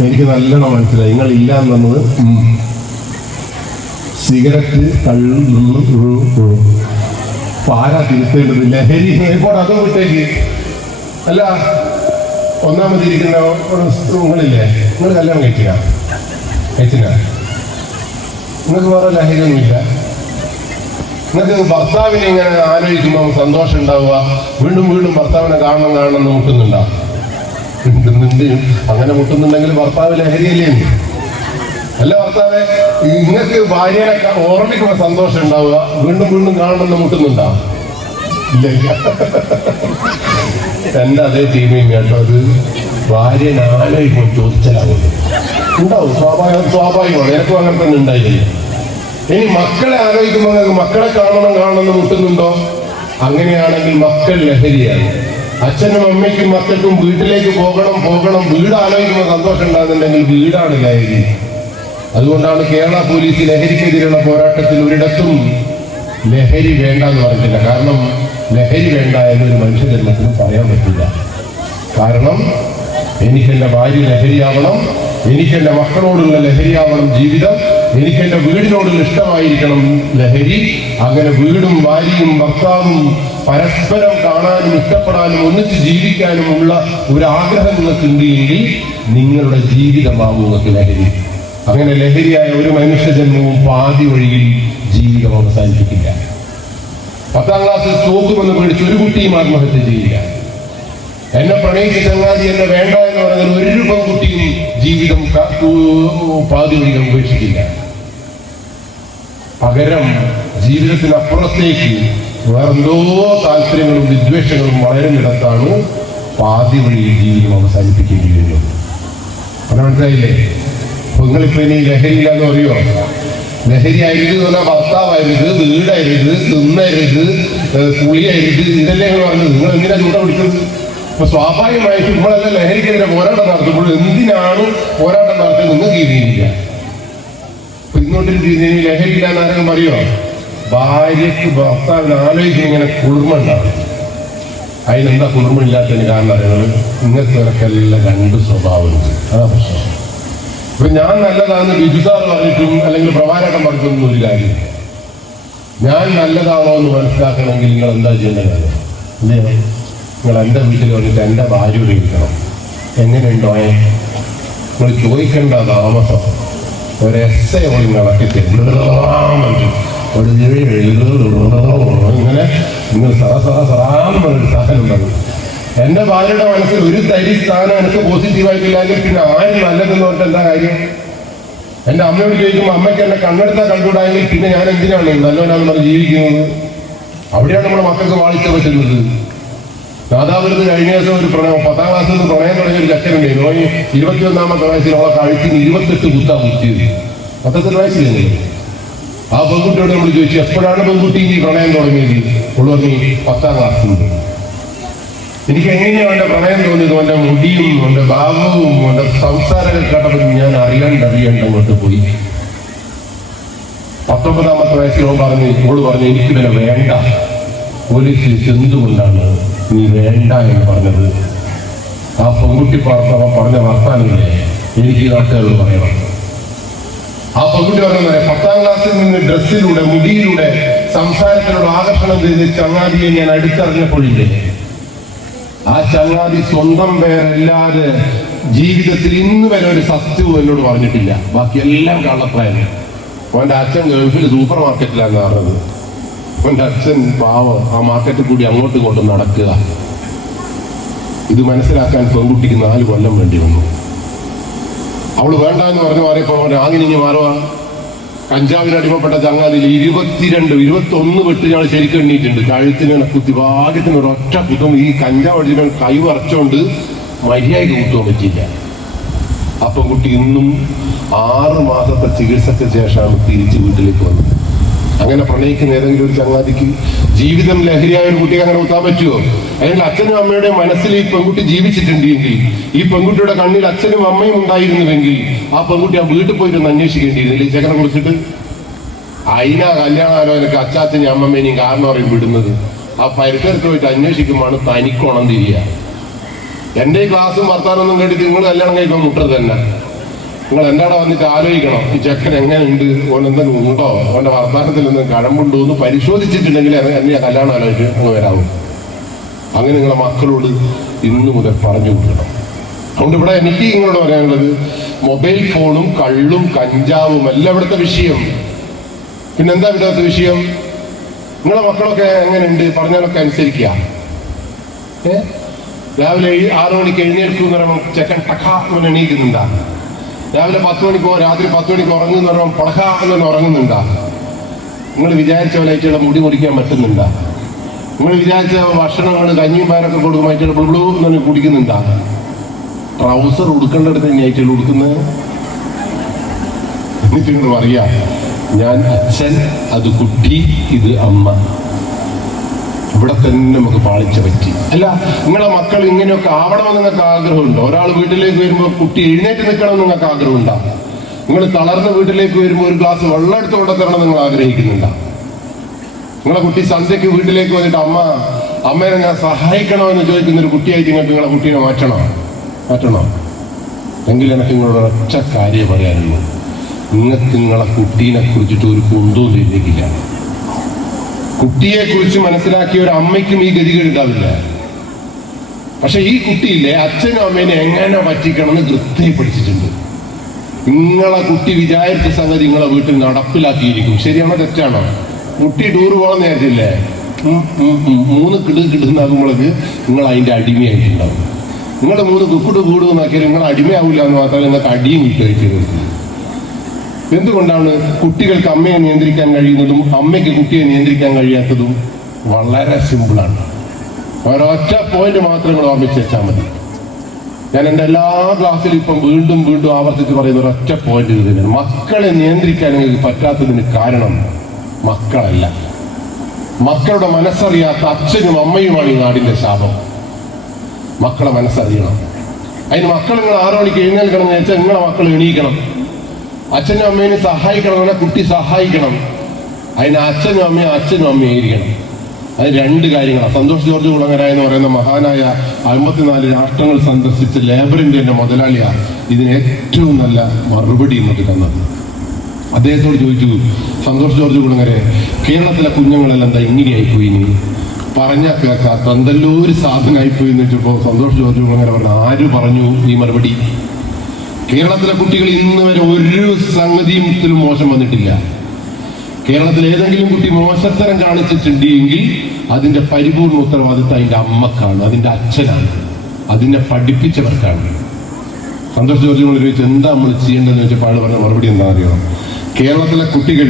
എനിക്ക് നല്ലോണം മനസ്സിലായി. നിങ്ങൾ ഇല്ല എന്നത് സിഗരറ്റ് കള്ളു പാര തിരുത്തേണ്ടത് ലഹരി ഇപ്പോൾ അതും വിട്ടേക്ക്. അല്ല, ഒന്നാമത് ഇരിക്കുന്ന നിങ്ങളില്ലേ, നിങ്ങൾ കല്യാണം കഴിച്ചില്ല, നിങ്ങൾക്ക് വേറെ ലഹരിയൊന്നുമില്ല. നിങ്ങൾക്ക് ഭർത്താവിനെ ഇങ്ങനെ ആലോചിക്കുമ്പോൾ സന്തോഷം ഉണ്ടാവുക, വീണ്ടും വീണ്ടും ഭർത്താവിനെ കാണണം മുട്ടുന്നുണ്ടാവും. അങ്ങനെ മുട്ടുന്നുണ്ടെങ്കിൽ ഭർത്താവ് ലഹരിയല്ലേ? അല്ല ഭർത്താവെ, നിങ്ങൾക്ക് ഭാര്യനെ ഓർമ്മിക്കുമ്പോൾ സന്തോഷം ഉണ്ടാവുക, വീണ്ടും വീണ്ടും കാണണമെന്ന് മുട്ടുന്നുണ്ടാവും. ഇല്ല, എൻ്റെ അതേ ടീമിങ് കേട്ടോ. അത് ഭാര്യനെ ആലോചിക്കുമ്പോൾ ചോദിച്ചാലാവും ഉണ്ടാവും, സ്വാഭാവികമാണ്. എനിക്കും അങ്ങനെ തന്നെ ഉണ്ടായില്ല. ഇനി മക്കളെ ആലോചിക്കുമ്പോൾ മക്കളെ കാണണമെന്ന് മുട്ടുന്നുണ്ടോ? അങ്ങനെയാണെങ്കിൽ മക്കൾ ലഹരിയാണ്. അച്ഛനും അമ്മയ്ക്കും മക്കൾക്കും വീട്ടിലേക്ക് പോകണം. വീട് ആലോചിക്കുമ്പോൾ സന്തോഷം ഉണ്ടാകുന്നുണ്ടെങ്കിൽ വീടാണ് ലഹരി. അതുകൊണ്ടാണ് കേരള പോലീസ് ലഹരിക്കെതിരെയുള്ള പോരാട്ടത്തിൽ ഒരിടത്തും ലഹരി വേണ്ട എന്ന് പറഞ്ഞില്ല. കാരണം ലഹരി വേണ്ട എന്നൊരു മനുഷ്യജന്മത്തിനും പറയാൻ പറ്റില്ല. കാരണം എനിക്കെൻ്റെ ഭാര്യ ലഹരിയാവണം, എനിക്കെൻ്റെ മക്കളോടുള്ള ലഹരിയാവണം ജീവിതം, എനിക്കെൻ്റെ വീടിനോടുള്ള ഇഷ്ടമായിരിക്കണം ലഹരി. അങ്ങനെ വീടും ഭാര്യയും ഭർത്താവും പരസ്പരം കാണാനും ഇഷ്ടപ്പെടാനും ഒന്നിച്ച് ജീവിക്കാനുമുള്ള ഒരു ആഗ്രഹം നിങ്ങൾക്കുണ്ട് എങ്കിൽ നിങ്ങളുടെ ജീവിതമാവും നിങ്ങൾക്ക് ലഹരി. അങ്ങനെ ലഹരിയായ ഒരു മനുഷ്യജന്മവും പാതി വഴിയിൽ ജീവിതം അവസാനിപ്പിക്കില്ല. 10ാം ക്ലാസ്സിൽ തോക്കുമെന്ന് പേടിച്ച് ഒരു കുട്ടിയും ആത്മഹത്യ ചെയ്യില്ല. എന്നെ പ്രണയിച്ച ചങ്ങാതി എന്നെ വേണ്ട എന്ന് പറഞ്ഞാൽ ഒരു പെൺകുട്ടിയും ജീവിതം പാതി വഴിയിൽ ഉപേക്ഷിക്കില്ല. പകരം ജീവിതത്തിനപ്പുറത്തേക്ക് വേറെന്തോ താല്പര്യങ്ങളും വിദ്വേഷങ്ങളും വളരുന്നിടത്താണ് പാതി വഴിയിൽ ജീവിതം അവസാനിപ്പിക്കേണ്ടി വരുന്നത്. അത് മനസ്സിലായില്ലേ? അപ്പൊ നിങ്ങളിപ്പോ ഇനി ലഹരിയില്ലാന്ന് പറയോ? ലഹരി അരുത് എന്ന് പറഞ്ഞാൽ ഭർത്താവരുത്, വീടരുത്, തിന്നരുത്, കുളിയരുത്, ഇതല്ലേ നിങ്ങൾ പറഞ്ഞത്. നിങ്ങൾ എന്തിനാ ചൂട പിടിച്ചത്? അപ്പൊ സ്വാഭാവികമായിട്ട് നമ്മളെല്ലാം ലഹരിക്കെതിരെ പോരാട്ടം നടത്തുമ്പോൾ എന്തിനാണ് പോരാട്ടം നടത്തുന്നത് നിങ്ങൾക്ക് ഇതില്ല. ഇങ്ങോട്ടൊരു ലഹരിയില്ല എന്നാരും പറയോ? ഭാര്യക്ക് ഭർത്താവിന് ആലോചിക്കും ഇങ്ങനെ കുളിർമുണ്ടാവും. അതിനെന്താ കുളിർമില്ലാത്തതിന് കാരണം അറിയുന്നത്? നിങ്ങൾക്ക് ഇവർക്കെല്ലാം 2 സ്വഭാവമുണ്ട്. അതാ പ്രശ്നം. ഇപ്പൊ ഞാൻ നല്ലതാണെന്ന് ബിജുസാർ പറഞ്ഞിട്ടും അല്ലെങ്കിൽ പ്രഭാരേട്ടൻ പറഞ്ഞിട്ടൊന്നും ഒരു കാര്യം. ഞാൻ നല്ലതാണോ എന്ന് മനസ്സിലാക്കണമെങ്കിൽ നിങ്ങൾ എന്താ ചെയ്യേണ്ടത്? അല്ലേ, നിങ്ങൾ എൻ്റെ വീട്ടിൽ വന്നിട്ട് എൻ്റെ ഭാര്യയോട് ഇരിക്കണം. എങ്ങനെയുണ്ടോ നിങ്ങൾ ചോദിക്കേണ്ട താമസം ഒരു എസ്സേ ഓടി നടത്തിത്തരും. ഇങ്ങനെ നിങ്ങൾ സറാന്നൊരു സാധനം പറഞ്ഞു. എൻ്റെ ഭാര്യയുടെ മനസ്സിൽ ഒരു തരി സ്ഥാനം എനിക്ക് പോസിറ്റീവായിട്ടില്ലെങ്കിൽ പിന്നെ ആരും നല്ലതെന്ന് പറഞ്ഞിട്ട് എന്താ കാര്യം? എൻ്റെ അമ്മയോട് ചോദിക്കുമ്പോൾ അമ്മയ്ക്ക് എന്നെ കണ്ണെടുത്താൽ കണ്ടുകൂടായെങ്കിൽ പിന്നെ ഞാൻ എന്തിനാണ് നല്ലവനാണെന്ന് പറഞ്ഞ് ജീവിക്കുന്നത്? അവിടെയാണ് നമ്മുടെ മക്കൾക്ക് വായിച്ച പറ്റുന്നത്. നാദാപുരത്ത് കഴിഞ്ഞ ദിവസം ഒരു പ്രണയം, 10ാം ക്ലാസ്സിൽ നിന്ന് പ്രണയം തുടങ്ങിയ ഒരു ചക്കനുണ്ടായിരുന്നു. 21ാമത്തെ വയസ്സിൽ അവളെ കഴുത്തിന് 28 കുത്താൻ കുത്തിയത്. 18 വയസ്സില്ലേ? ആ പെൺകുട്ടിയോട് നമ്മൾ ചോദിച്ചു, എപ്പോഴാണ് പെൺകുട്ടി ഈ പ്രണയം തുടങ്ങിയത്? അവൾ പറഞ്ഞു 10ാം ക്ലാസ്സിൽ. എനിക്ക് എങ്ങനെയാണ് അവന്റെ പ്രണയം തോന്നിയത്? അവന്റെ മുടിയും അവന്റെ ഭാവവും അവന്റെ സംസാരങ്ങൾ കേട്ടപ്പോൾ ഞാൻ അറിയാണ്ട് അങ്ങോട്ട് പോയി. 19ാമത്തെ വയസ്സിൽ ഓള് പറഞ്ഞു എനിക്ക് പിന്നെ വേണ്ട. പോലീസ് എന്തുകൊണ്ടാണ് നീ വേണ്ട എന്ന് പറഞ്ഞത്? ആ പെൺകുട്ടി പറഞ്ഞ വർത്താനല്ലേ എനിക്ക് നാട്ടുകാരോട് പറയണം. ആ പെൺകുട്ടി പറഞ്ഞ 10ാം ക്ലാസ്സിൽ നിന്ന് ഡ്രസ്സിലൂടെ മുടിയിലൂടെ സംസാരത്തിലൂടെ ആകർഷണം ചെയ്ത് ചങ്ങാതിയെ ഞാൻ അടുത്തറിഞ്ഞപ്പോഴില്ലേ, ആ ചങ്ങാതി സ്വന്തം പേരല്ലാതെ ജീവിതത്തിൽ ഇന്ന് വരെ ഒരു സത്യവും എന്നോട് പറഞ്ഞിട്ടില്ല. ബാക്കിയെല്ലാം കള്ളപ്രായം. അവന്റെ അച്ഛൻ ഗൾഫിൽ സൂപ്പർ മാർക്കറ്റിലാണ് പറഞ്ഞത്. അവന്റെ അച്ഛൻ പാവം ആ മാർക്കറ്റിൽ കൂടി അങ്ങോട്ടും ഇങ്ങോട്ടും നടക്കുക. ഇത് മനസ്സിലാക്കാൻ പെൺകുട്ടിക്ക് 4 കൊല്ലം വേണ്ടി വന്നു. അവള് വേണ്ട എന്ന് പറഞ്ഞു മാറിയപ്പോൾ അവൻ ആങ്ങിനിങ്ങി മാറുക. കഞ്ചാവിന് അടിമപ്പെട്ട ചങ്ങാതിയിൽ 21 വെട്ട് ഞാൻ ശരിക്കും എണ്ണീട്ടുണ്ട്. കഴുത്തിന് കുത്തി ഭാഗ്യത്തിന് ഒരൊറ്റ കുത്തും. ഈ കഞ്ചാവ് അടിച്ചിട്ട് കൈ വറച്ചോണ്ട് മര്യാദയ്ക്ക് കുത്തുവാൻ പറ്റിയില്ല. ആ പെൺകുട്ടി ഇന്നും 6 മാസത്തെ ചികിത്സയ്ക്ക് ശേഷമാണ് തിരിച്ച് വീട്ടിലേക്ക് വന്നത്. അങ്ങനെ പ്രണയിക്കുന്ന ഏതെങ്കിലും ഒരു ചങ്ങാതിക്ക് ജീവിതം ലഹരിയായ ഒരു കുട്ടിക്ക് അങ്ങനെ കുത്താൻ പറ്റുമോ? അല്ലെങ്കിൽ അച്ഛനും അമ്മയുടെയും മനസ്സിൽ ഈ പെൺകുട്ടി ജീവിച്ചിട്ടുണ്ടെങ്കിൽ, ഈ പെൺകുട്ടിയുടെ കണ്ണിൽ അച്ഛനും അമ്മയും ഉണ്ടായിരുന്നുവെങ്കിൽ ആ പെൺകുട്ടി ആ വീട്ടിൽ പോയിട്ട് അന്വേഷിക്കേണ്ടിയിരുന്നില്ല ഈ ചെക്കനെ കുറിച്ചിട്ട്. അതിനാ കല്യാണാലോചനക്ക് അച്ചാച്ചനും അമ്മമ്മേനെയും കാരണം പറയും വിടുന്നത്. ആ പരിസരത്ത് പോയിട്ട് അന്വേഷിക്കുമ്പോഴാണ് തനിക്കോണം തിരിയുക. എൻ്റെ ഈ ക്ലാസ്സും വർത്താനൊന്നും കേട്ടിട്ട് നിങ്ങൾ കല്യാണം കഴിക്കാൻ മുട്ടത് തന്നെ. നിങ്ങൾ എന്താടെ വന്നിട്ട് ആലോചിക്കണം, ഈ ചെക്കൻ എങ്ങനെയുണ്ട്, ഓൻ എന്തെങ്കിലും ഉണ്ടോ, ഓൻ്റെ വർത്താനത്തിൽ നിന്ന് കഴമ്പുണ്ടോ എന്ന് പരിശോധിച്ചിട്ടുണ്ടെങ്കിൽ എന്നെ കല്യാണം ആലോചിച്ച് അങ്ങ് വരാവും. അങ്ങനെ നിങ്ങളെ മക്കളോട് ഇന്നു മുതൽ പറഞ്ഞു കൊടുക്കണം. അതുകൊണ്ട് ഇവിടെ എനിക്ക് നിങ്ങളോട് പറയാനുള്ളത്, മൊബൈൽ ഫോണും കള്ളും കഞ്ചാവും അല്ല ഇവിടുത്തെ വിഷയം. പിന്നെന്താ ഇവിടുത്തെ വിഷയം? നിങ്ങളെ മക്കളൊക്കെ എങ്ങനെയുണ്ട്, പറഞ്ഞാലൊക്കെ അനുസരിക്കുക. രാവിലെ 6 മണിക്ക് എഴുന്നേൽക്കും എന്ന് പറയുമ്പോൾ ചെക്കൻ ടക്കാ എന്ന് എണീക്കുന്നുണ്ടാ? രാവിലെ 10 മണിക്കോ രാത്രി 10 മണിക്ക് ഉറങ്ങുന്ന പറയുമ്പോൾ പടക്കാ എന്ന് ഉറങ്ങുന്നുണ്ടാ? നിങ്ങൾ വിചാരിച്ച പോലെ അയച്ചുള്ള മുടി മുടിക്കാൻ പറ്റുന്നുണ്ടാ? നിങ്ങൾ വിചാരിച്ച ഭക്ഷണങ്ങൾ കഞ്ഞിയും പയറൊക്കെ കൊടുക്കും അയച്ചുള്ള ബ്ലൂ എന്ന് കുടിക്കുന്നുണ്ടാ? ട്രൗസർ ഉടുക്കേണ്ടടുത്ത് തന്നെ അയച്ചുള്ള ഉടുക്കുന്നത്. എന്നിട്ട് നിങ്ങൾ പറയാ ഞാൻ അച്ഛൻ, അത് കുട്ടി, ഇത് അമ്മ. ഇവിടെ തന്നെ നമുക്ക് പാളിച്ച പറ്റി. അല്ല, നിങ്ങളെ മക്കൾ ഇങ്ങനെയൊക്കെ ആവണമെന്ന് നിങ്ങൾക്ക് ആഗ്രഹമുണ്ടോ? ഒരാൾ വീട്ടിലേക്ക് വരുമ്പോൾ കുട്ടി എഴുന്നേറ്റ് നിൽക്കണമെന്ന് നിങ്ങൾക്ക് ആഗ്രഹമുണ്ടോ? നിങ്ങൾ തളർന്ന വീട്ടിലേക്ക് വരുമ്പോൾ ഒരു ഗ്ലാസ് വെള്ളം എടുത്ത് കൊണ്ടുത്തരണം നിങ്ങൾ ആഗ്രഹിക്കുന്നുണ്ടോ? നിങ്ങളെ കുട്ടി സന്ധ്യക്ക് വീട്ടിലേക്ക് വന്നിട്ട് അമ്മേനെ ഞാൻ സഹായിക്കണോ എന്ന് ചോദിക്കുന്ന ഒരു കുട്ടിയായിട്ട് നിങ്ങൾക്ക് നിങ്ങളെ കുട്ടീനെ മാറ്റണോ? എങ്കിൽ എനിക്ക് നിങ്ങളോട് ഒറ്റ കാര്യം പറയാനുള്ളൂ, നിങ്ങൾക്ക് നിങ്ങളെ കുട്ടീനെ കുറിച്ചിട്ട് ഒരു കുന്തവും ചിന്തിക്കില്ല. കുട്ടിയെ കുറിച്ച് മനസ്സിലാക്കിയ ഒരു അമ്മയ്ക്കും ഈ ഗതികൾ ഉണ്ടാവില്ല. പക്ഷെ ഈ കുട്ടിയില്ലേ അച്ഛനും അമ്മേനെ എങ്ങനെ പറ്റിക്കണം എന്ന് കൃത്യമായി പഠിച്ചിട്ടുണ്ട്. നിങ്ങളെ കുട്ടി വിചാരിച്ച സംഗതി നിങ്ങളെ വീട്ടിൽ നടപ്പിലാക്കിയിരിക്കും. ശരിയാണോ തെറ്റാണോ? കുട്ടി ടൂർ പോകാൻ നേരത്തില്ലേ 3 കിടുന്നാകുമ്പോഴേക്ക് നിങ്ങൾ അതിന്റെ അടിമയായിട്ടുണ്ടാവും. നിങ്ങളുടെ 3 കുക്കുട് കൂടുമെന്നാക്കിയാൽ നിങ്ങൾ അടിമയാവില്ല എന്ന് മാത്രമല്ല നിങ്ങൾക്ക് അടിയും കിട്ടുകയും. എന്തുകൊണ്ടാണ് കുട്ടികൾക്ക് അമ്മയെ നിയന്ത്രിക്കാൻ കഴിയുന്നതും അമ്മയ്ക്ക് കുട്ടിയെ നിയന്ത്രിക്കാൻ കഴിയാത്തതും? വളരെ സിമ്പിളാണ്. ഒരൊറ്റ പോയിന്റ് മാത്രം നിങ്ങൾ ഓർമ്മിച്ച് വെച്ചാൽ മതി. ഞാൻ എൻ്റെ എല്ലാ ക്ലാസ്സിലും ഇപ്പം വീണ്ടും ആവർത്തിച്ച് പറയുന്ന ഒരൊറ്റ പോയിന്റ് ഇത് തന്നെയാണ്. മക്കളെ നിയന്ത്രിക്കാൻ നിങ്ങൾക്ക് പറ്റാത്തതിന് കാരണം മക്കളല്ല, മക്കളുടെ മനസ്സറിയാത്ത അച്ഛനും അമ്മയുമാണ് ഈ നാടിന്റെ ശാപം. മക്കളെ മനസ്സറിയണം. അതിന് മക്കൾ നിങ്ങൾ 6 മണിക്ക് എഴുന്നേൽക്കണം എന്ന് വെച്ചാൽ നിങ്ങളെ മക്കൾ എണീക്കണം. അച്ഛനും അമ്മേനെ സഹായിക്കണം, കുട്ടി സഹായിക്കണം. അതിന് അച്ഛനും അമ്മയായിരിക്കണം. അത് 2 കാര്യങ്ങളാണ്. സന്തോഷ് ജോർജ് കുളങ്ങര എന്ന് പറയുന്ന മഹാനായ 54 രാഷ്ട്രങ്ങൾ സന്ദർശിച്ച ലേബർ ഇന്ത്യന്റെ മുതലാളിയാണ് ഇതിന് ഏറ്റവും നല്ല മറുപടി ഇങ്ങോട്ട് തന്നത്. അദ്ദേഹത്തോട് ചോദിച്ചു, സന്തോഷ് ജോർജ് കുളങ്ങരെ, കേരളത്തിലെ കുഞ്ഞുങ്ങളെല്ലാം എന്താ ഇങ്ങനെയായിപ്പോയി, നീ പറഞ്ഞ കേൾക്കാത്ത എന്തെല്ലോ ഒരു സാധനമായിപ്പോയി എന്ന് വെച്ചപ്പോൾ സന്തോഷ് ജോർജ് കുളങ്ങര പറഞ്ഞു, ആര് പറഞ്ഞു ഈ മറുപടി? കേരളത്തിലെ കുട്ടികൾ ഇന്ന് വരെ ഒരു സംഗതിയും മോശം വന്നിട്ടില്ല. കേരളത്തിൽ ഏതെങ്കിലും കുട്ടി മോശത്തരം കാണിച്ചിട്ടുണ്ടെങ്കിൽ അതിന്റെ പരിപൂർണ്ണ ഉത്തരവാദിത്വം അതിന്റെ അമ്മക്കാണ്, അതിന്റെ അച്ഛനാണ്, അതിനെ പഠിപ്പിച്ചവർക്കാണ്. സന്തോഷ് ജോർജ് ചോദിച്ചു, എന്താ നമ്മൾ ചെയ്യേണ്ടതെന്ന് വെച്ചപ്പോൾ ആൾ പറഞ്ഞ മറുപടി എന്താ അറിയാം? കേരളത്തിലെ കുട്ടികൾ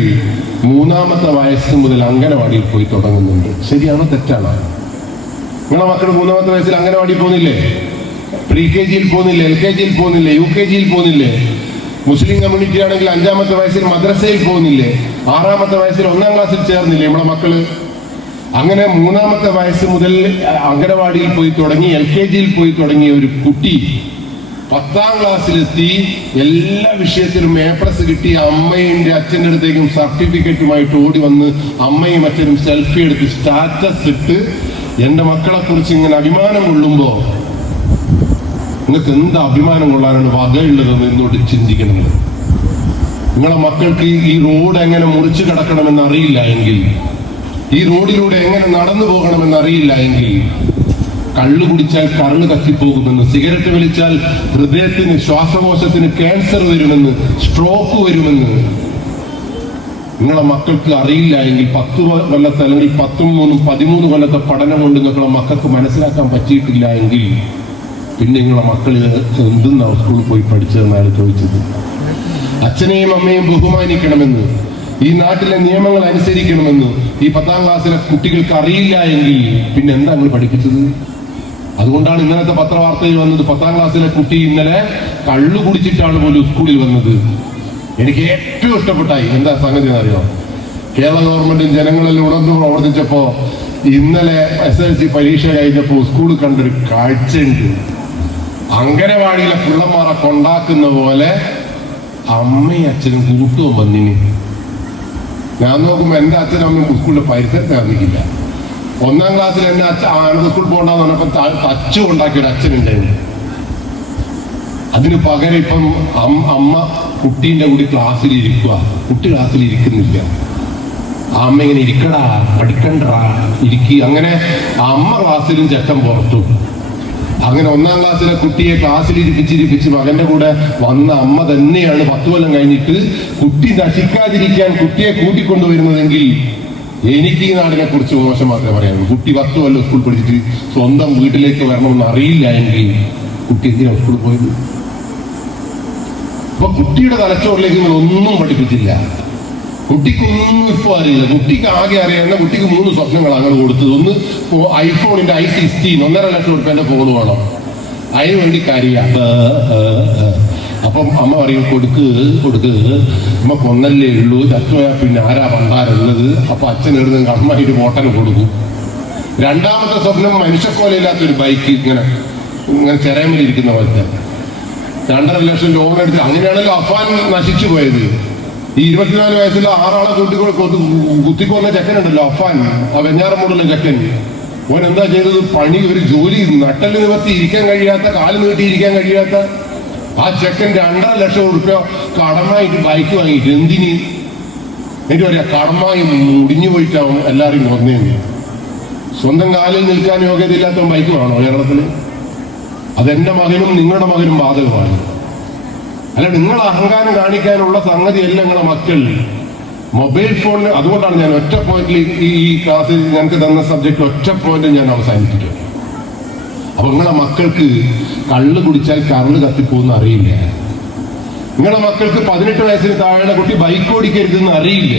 3-ാമത്തെ വയസ്സ് മുതൽ അംഗനവാടിയിൽ പോയി തുടങ്ങുന്നുണ്ട്. ശരിയാണോ തെറ്റാണോ? നിങ്ങളെ മക്കൾ 3-ാമത്തെ വയസ്സിൽ അംഗനവാടിയിൽ പോകുന്നില്ലേ? pre-KG പോകുന്നില്ലേ? LKG പോകുന്നില്ലേ? UKG പോകുന്നില്ലേ? മുസ്ലിം കമ്മ്യൂണിറ്റി ആണെങ്കിൽ 5-ാമത്തെ വയസ്സിൽ മദ്രസയിൽ പോകുന്നില്ലേ? 6-ാമത്തെ വയസ്സിൽ 1-ാം ക്ലാസ്സിൽ ചേർന്നില്ലേ നമ്മുടെ മക്കള്? അങ്ങനെ 3-ാമത്തെ വയസ്സ് മുതൽ അംഗനവാടിയിൽ പോയി തുടങ്ങി LKG പോയി തുടങ്ങിയ ഒരു കുട്ടി 10-ാം ക്ലാസ്സിലെത്തി എല്ലാ വിഷയത്തിലും A+ കിട്ടി അമ്മയുടെ അച്ഛൻ്റെ അടുത്തേക്കും സർട്ടിഫിക്കറ്റുമായിട്ട് ഓടി വന്ന് അമ്മയും അച്ഛനും സെൽഫി എടുത്ത് സ്റ്റാറ്റസ് ഇട്ട് എൻ്റെ മക്കളെ കുറിച്ച് ഇങ്ങനെ അഭിമാനം കൊള്ളുമ്പോ നിങ്ങൾക്ക് എന്ത് അഭിമാനം കൊള്ളാനാണ് വകയുള്ളതെന്ന് എന്നോട് ചിന്തിക്കണമെന്ന്. നിങ്ങളെ മക്കൾക്ക് ഈ റോഡ് എങ്ങനെ മുറിച്ചു കിടക്കണമെന്ന് അറിയില്ല എങ്കിൽ, ഈ റോഡിലൂടെ എങ്ങനെ നടന്നു പോകണമെന്ന് അറിയില്ല എങ്കിൽ, കള്ളു കുടിച്ചാൽ കരള് കത്തിപ്പോകുമെന്ന്, സിഗരറ്റ് വലിച്ചാൽ ഹൃദയത്തിന് ശ്വാസകോശത്തിന് ക്യാൻസർ വരുമെന്ന്, സ്ട്രോക്ക് വരുമെന്ന് നിങ്ങളെ മക്കൾക്ക് അറിയില്ല എങ്കിൽ, 10 കൊല്ലത്തെ അല്ലെങ്കിൽ 13 കൊല്ലത്തെ പഠനം കൊണ്ട് നിങ്ങളെ മക്കൾക്ക് മനസ്സിലാക്കാൻ പറ്റിയിട്ടില്ല എങ്കിൽ പിന്നെ നിങ്ങളെ മക്കൾ എന്തെന്നാണ് സ്കൂളിൽ പോയി പഠിച്ചതെന്നാണ് ചോദിച്ചത്. അച്ഛനെയും അമ്മയും ബഹുമാനിക്കണമെന്ന്, ഈ നാട്ടിലെ നിയമങ്ങൾ അനുസരിക്കണമെന്ന് ഈ 10-ാം ക്ലാസ്സിലെ കുട്ടികൾക്ക് അറിയില്ല എങ്കിൽ പിന്നെ എന്താ നിങ്ങൾ പഠിപ്പിച്ചത്? അതുകൊണ്ടാണ് ഇന്നലത്തെ പത്രവാർത്തയിൽ വന്നത്, 10-ാം ക്ലാസ്സിലെ കുട്ടി ഇന്നലെ കള്ളു കുടിച്ചിട്ടാണ് പോലും സ്കൂളിൽ വന്നത്. എനിക്ക് ഏറ്റവും ഇഷ്ടപ്പെട്ടായി എന്താ സംഗതി എന്നറിയോ? കേരള ഗവൺമെന്റും ജനങ്ങളെല്ലാം ഉണർന്നു പ്രവർത്തിച്ചപ്പോ ഇന്നലെ SLC പരീക്ഷ കഴിഞ്ഞപ്പോ സ്കൂളിൽ കണ്ടൊരു കാഴ്ചയുണ്ട്. അംഗനവാടിയിലെ പിള്ളമാരെ കൊണ്ടാക്കുന്ന പോലെ അമ്മയും അച്ഛനും കൂട്ടും വന്നിന്. ഞാൻ നോക്കുമ്പോ എന്റെ അച്ഛനും അമ്മയും സ്കൂളിലെ പരിസരത്ത് ഇറങ്ങിക്കില്ല. 1ാം ക്ലാസ്സിൽ എന്നെ ആനന്ദ സ്കൂൾ പോകണ്ടെന്ന് പറഞ്ഞപ്പോൾ തച്ചു ഉണ്ടാക്കിയ ഒരു അച്ഛനുണ്ടായിരുന്നു. അതിന് പകരം ഇപ്പം അമ്മ കുട്ടീൻ്റെ കൂടി ക്ലാസ്സിൽ ഇരിക്കുക. കുട്ടി ക്ലാസ്സിൽ ഇരിക്കുന്നില്ല. അമ്മ ഇങ്ങനെ ഇരിക്കടാ, പഠിക്കണ്ടാ, ഇരിക്കുക. അങ്ങനെ അമ്മ ക്ലാസ്സിലും ചെക്കൻ പുറത്തു. അങ്ങനെ 1ാം ക്ലാസ്സിലെ കുട്ടിയെ ക്ലാസ്സിൽ ഇരിപ്പിച്ചിരിപ്പിച്ച് മകന്റെ കൂടെ വന്ന അമ്മ തന്നെയാണ് 10 കൊല്ലം കഴിഞ്ഞിട്ട് കുട്ടി നശിക്കാതിരിക്കാൻ കുട്ടിയെ കൂട്ടിക്കൊണ്ടുവരുന്നതെങ്കിൽ എനിക്ക് ഈ നാടിനെ കുറിച്ച് മോശം മാത്രമേ പറയാനുള്ളൂ. കുട്ടി 10 കൊല്ലം സ്കൂൾ പഠിച്ചിട്ട് സ്വന്തം വീട്ടിലേക്ക് വരണമെന്ന് അറിയില്ല എങ്കിൽ കുട്ടി എന്തിനാണ് സ്കൂളിൽ പോയത്? അപ്പൊ കുട്ടിയുടെ തലച്ചോറിലേക്ക് നിങ്ങൾ ഒന്നും പഠിപ്പിച്ചില്ല. കുട്ടിക്കൊന്നും ഇപ്പൊ അറിയില്ല. കുട്ടിക്ക് ആകെ അറിയാവുന്ന കുട്ടിക്ക് 3 സ്വപ്നങ്ങൾ അങ്ങനെ കൊടുത്തത്. ഒന്ന് ഐഫോണിന്റെ i16 1.5 ലക്ഷം രൂപേന്റെ ഫോൺ വേണം. അതിന് വേണ്ടി കാര്യ. അപ്പം അമ്മ പറയും കൊടുക്ക് അമ്മ കൊന്നല്ലേ ഉള്ളൂ, ചത്തുപോയാ പിന്നെ ആരാ പണ്ടാരുള്ളത്. അപ്പൊ അച്ഛൻ എഴുതുന്ന കടമായിട്ട് ബോട്ടന് കൊടുക്കും. 2ാമത്തെ സ്വപ്നം മനുഷ്യക്കോലയില്ലാത്തൊരു ബൈക്ക്, ഇങ്ങനെ ചെരമലിരിക്കുന്ന പോലത്തെ 2.5 ലക്ഷം ലോൺ എടുത്ത്. അങ്ങനെയാണല്ലോ അഫാൻ നശിച്ചു പോയത്. ഈ 24 വയസ്സിൽ 6 ആളെ കുത്തിക്കൊന്ന ചെക്കനുണ്ടല്ലോ അഫാൻ, ആ വെഞ്ഞാറമൂടുള്ള ചെക്കൻ. ഓൻ എന്താ ചെയ്തത്? പണി, ഒരു ജോലി, നട്ടല് നിവർത്തി ഇരിക്കാൻ കഴിയാത്ത, കാല് നീട്ടി ഇരിക്കാൻ കഴിയാത്ത ആ ചെക്കൻ 2.5 ലക്ഷം രൂപ കടമായിട്ട് ബൈക്ക് വാങ്ങിയിട്ട്. എന്തിന്? എനിക്ക് പറയാ, കടമായി മുടിഞ്ഞു പോയിട്ടാവും എല്ലാവരും കൊന്നേന്ന്. സ്വന്തം കാലിൽ നിൽക്കാൻ യോഗ്യതയില്ലാത്ത ബൈക്ക് വേണോ കേരളത്തില്? അതെന്റെ മകനും നിങ്ങളുടെ മകനും ബാധകമാണ്. അല്ല, നിങ്ങൾ അഹങ്കാരം കാണിക്കാനുള്ള സംഗതിയല്ല നിങ്ങളുടെ മക്കൾ. മൊബൈൽ ഫോണിന്. അതുകൊണ്ടാണ് ഞാൻ ഒറ്റ പോയിന്റിൽ ഈ ക്ലാസ്സിൽ ഞങ്ങൾക്ക് തന്ന സബ്ജക്ട് ഒറ്റ പോയിന്റ് ഞാൻ അവസാനിപ്പിക്കും. അപ്പൊ നിങ്ങളെ മക്കൾക്ക് കള്ള് കുടിച്ചാൽ കറണ്ട് കത്തിപ്പോന്ന് അറിയില്ല. നിങ്ങളെ മക്കൾക്ക് 18 വയസ്സിന് താഴെ കുട്ടി ബൈക്ക് ഓടിക്കരുതെന്ന് അറിയില്ല.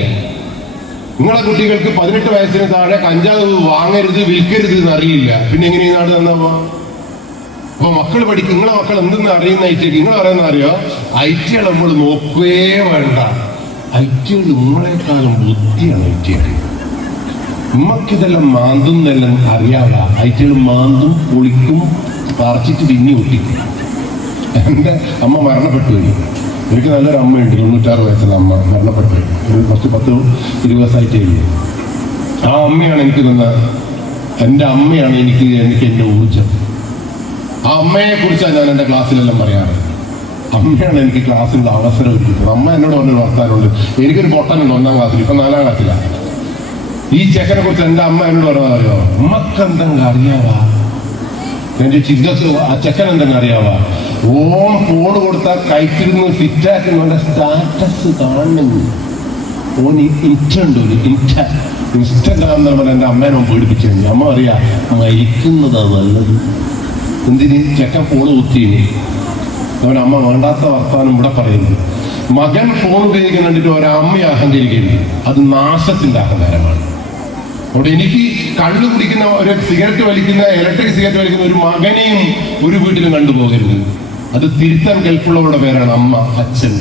നിങ്ങളെ കുട്ടികൾക്ക് 18 വയസ്സിന് താഴെ കഞ്ചാവ് വാങ്ങരുത്, വിൽക്കരുത് എന്ന് അറിയില്ല. പിന്നെ എങ്ങനെ ഈ നാട് തന്നാവോ? അപ്പൊ മക്കൾ പഠിക്കും. നിങ്ങളെ മക്കൾ എന്തെന്ന് അറിയുന്ന ഐറ്റിക്ക് നിങ്ങൾ പറയുന്ന അറിയോ? ഐറ്റികൾ നമ്മൾ നോക്കുകയേ വേണ്ട. ഐറ്റികൾ നമ്മളെക്കാളും ബുദ്ധിയാണ് ഐറ്റികൾ. നമ്മക്കിതെല്ലാം മാന്തുന്നെല്ലാം അറിയാവുക. ഐറ്റികൾ മാന്തും, പൊളിക്കും, പറിച്ചിട്ട് പിന്നെ ഒട്ടിക്കും. എൻ്റെ അമ്മ മരണപ്പെട്ടു പോയി. എനിക്ക് നല്ലൊരു അമ്മയുണ്ട്, 96 വയസ്സുള്ള അമ്മ മരണപ്പെട്ടു. കുറച്ച് 10-20 ദിവസമായിട്ടേ ഉള്ളൂ. ആ അമ്മയാണ് എനിക്ക് തന്ന, എൻ്റെ അമ്മയാണ് എനിക്ക് എൻ്റെ ഊർജ്ജം. ആ അമ്മയെ കുറിച്ചാണ് ഞാൻ എൻ്റെ ക്ലാസ്സിലെല്ലാം പറയാറ്. അമ്മയാണ് എനിക്ക് ക്ലാസ്സിലുള്ള അവസരം ഒരുക്കുന്നത്. അമ്മ എന്നോട് പറഞ്ഞൊരു വർത്താനുണ്ട്. എനിക്കൊരു പൊട്ടനുണ്ട് 1ാം ക്ലാസ്സിൽ, ഇപ്പൊ 4ാം ക്ലാസ്സിലാണ്. ഈ ചെക്കനെ കുറിച്ച് എൻ്റെ അമ്മ എന്നോട് പറഞ്ഞാൽ അറിയോ? അമ്മക്ക് എന്തെങ്കിലും അറിയാവാ? എന്റെ ചിന്തക്ക് ആ ചെക്കൻ എന്തെങ്കിലും അറിയാവാ? ഓം ഫോൺ കൊടുത്താൽ കൈത്തിരുന്ന് ഫിറ്റാക്കുന്നവന്റെ സ്റ്റാറ്റസ് കാണുന്നു. ഓൻ ഇൻസ്റ്റണ്ട്, ഒരു ഇൻസ്റ്റഗ്രാം എന്ന് പറഞ്ഞാൽ എൻ്റെ അമ്മേനെ പേടിപ്പിച്ചു കഴിഞ്ഞു. അമ്മ അറിയാ മരിക്കുന്നതാ നല്ലത്. എന്തിന്? ചെക്കൻ ഫോൺ കുത്തിയിന്. അവനമ്മ വേണ്ടാത്ത വർത്താനം ഇവിടെ പറയുന്നത്. മകൻ ഫോൺ ഉപയോഗിക്കുന്ന കണ്ടിട്ട് ഒരമ്മ അഹങ്കരിക്കരുത്. അത് നാശത്തിന്റെ അഹങ്കാരമാണ്. അവിടെ എനിക്ക് കള്ളു കുടിക്കുന്ന, ഒരു സിഗരറ്റ് വലിക്കുന്ന, ഇലക്ട്രിക് സിഗരറ്റ് വലിക്കുന്ന ഒരു മകനെയും ഒരു വീട്ടിലും കണ്ടുപോകരുത്. അത് തിരുത്താൻ കെൽപ്പുള്ളവരുടെ പേരാണ് അമ്മ, അച്ഛൻ.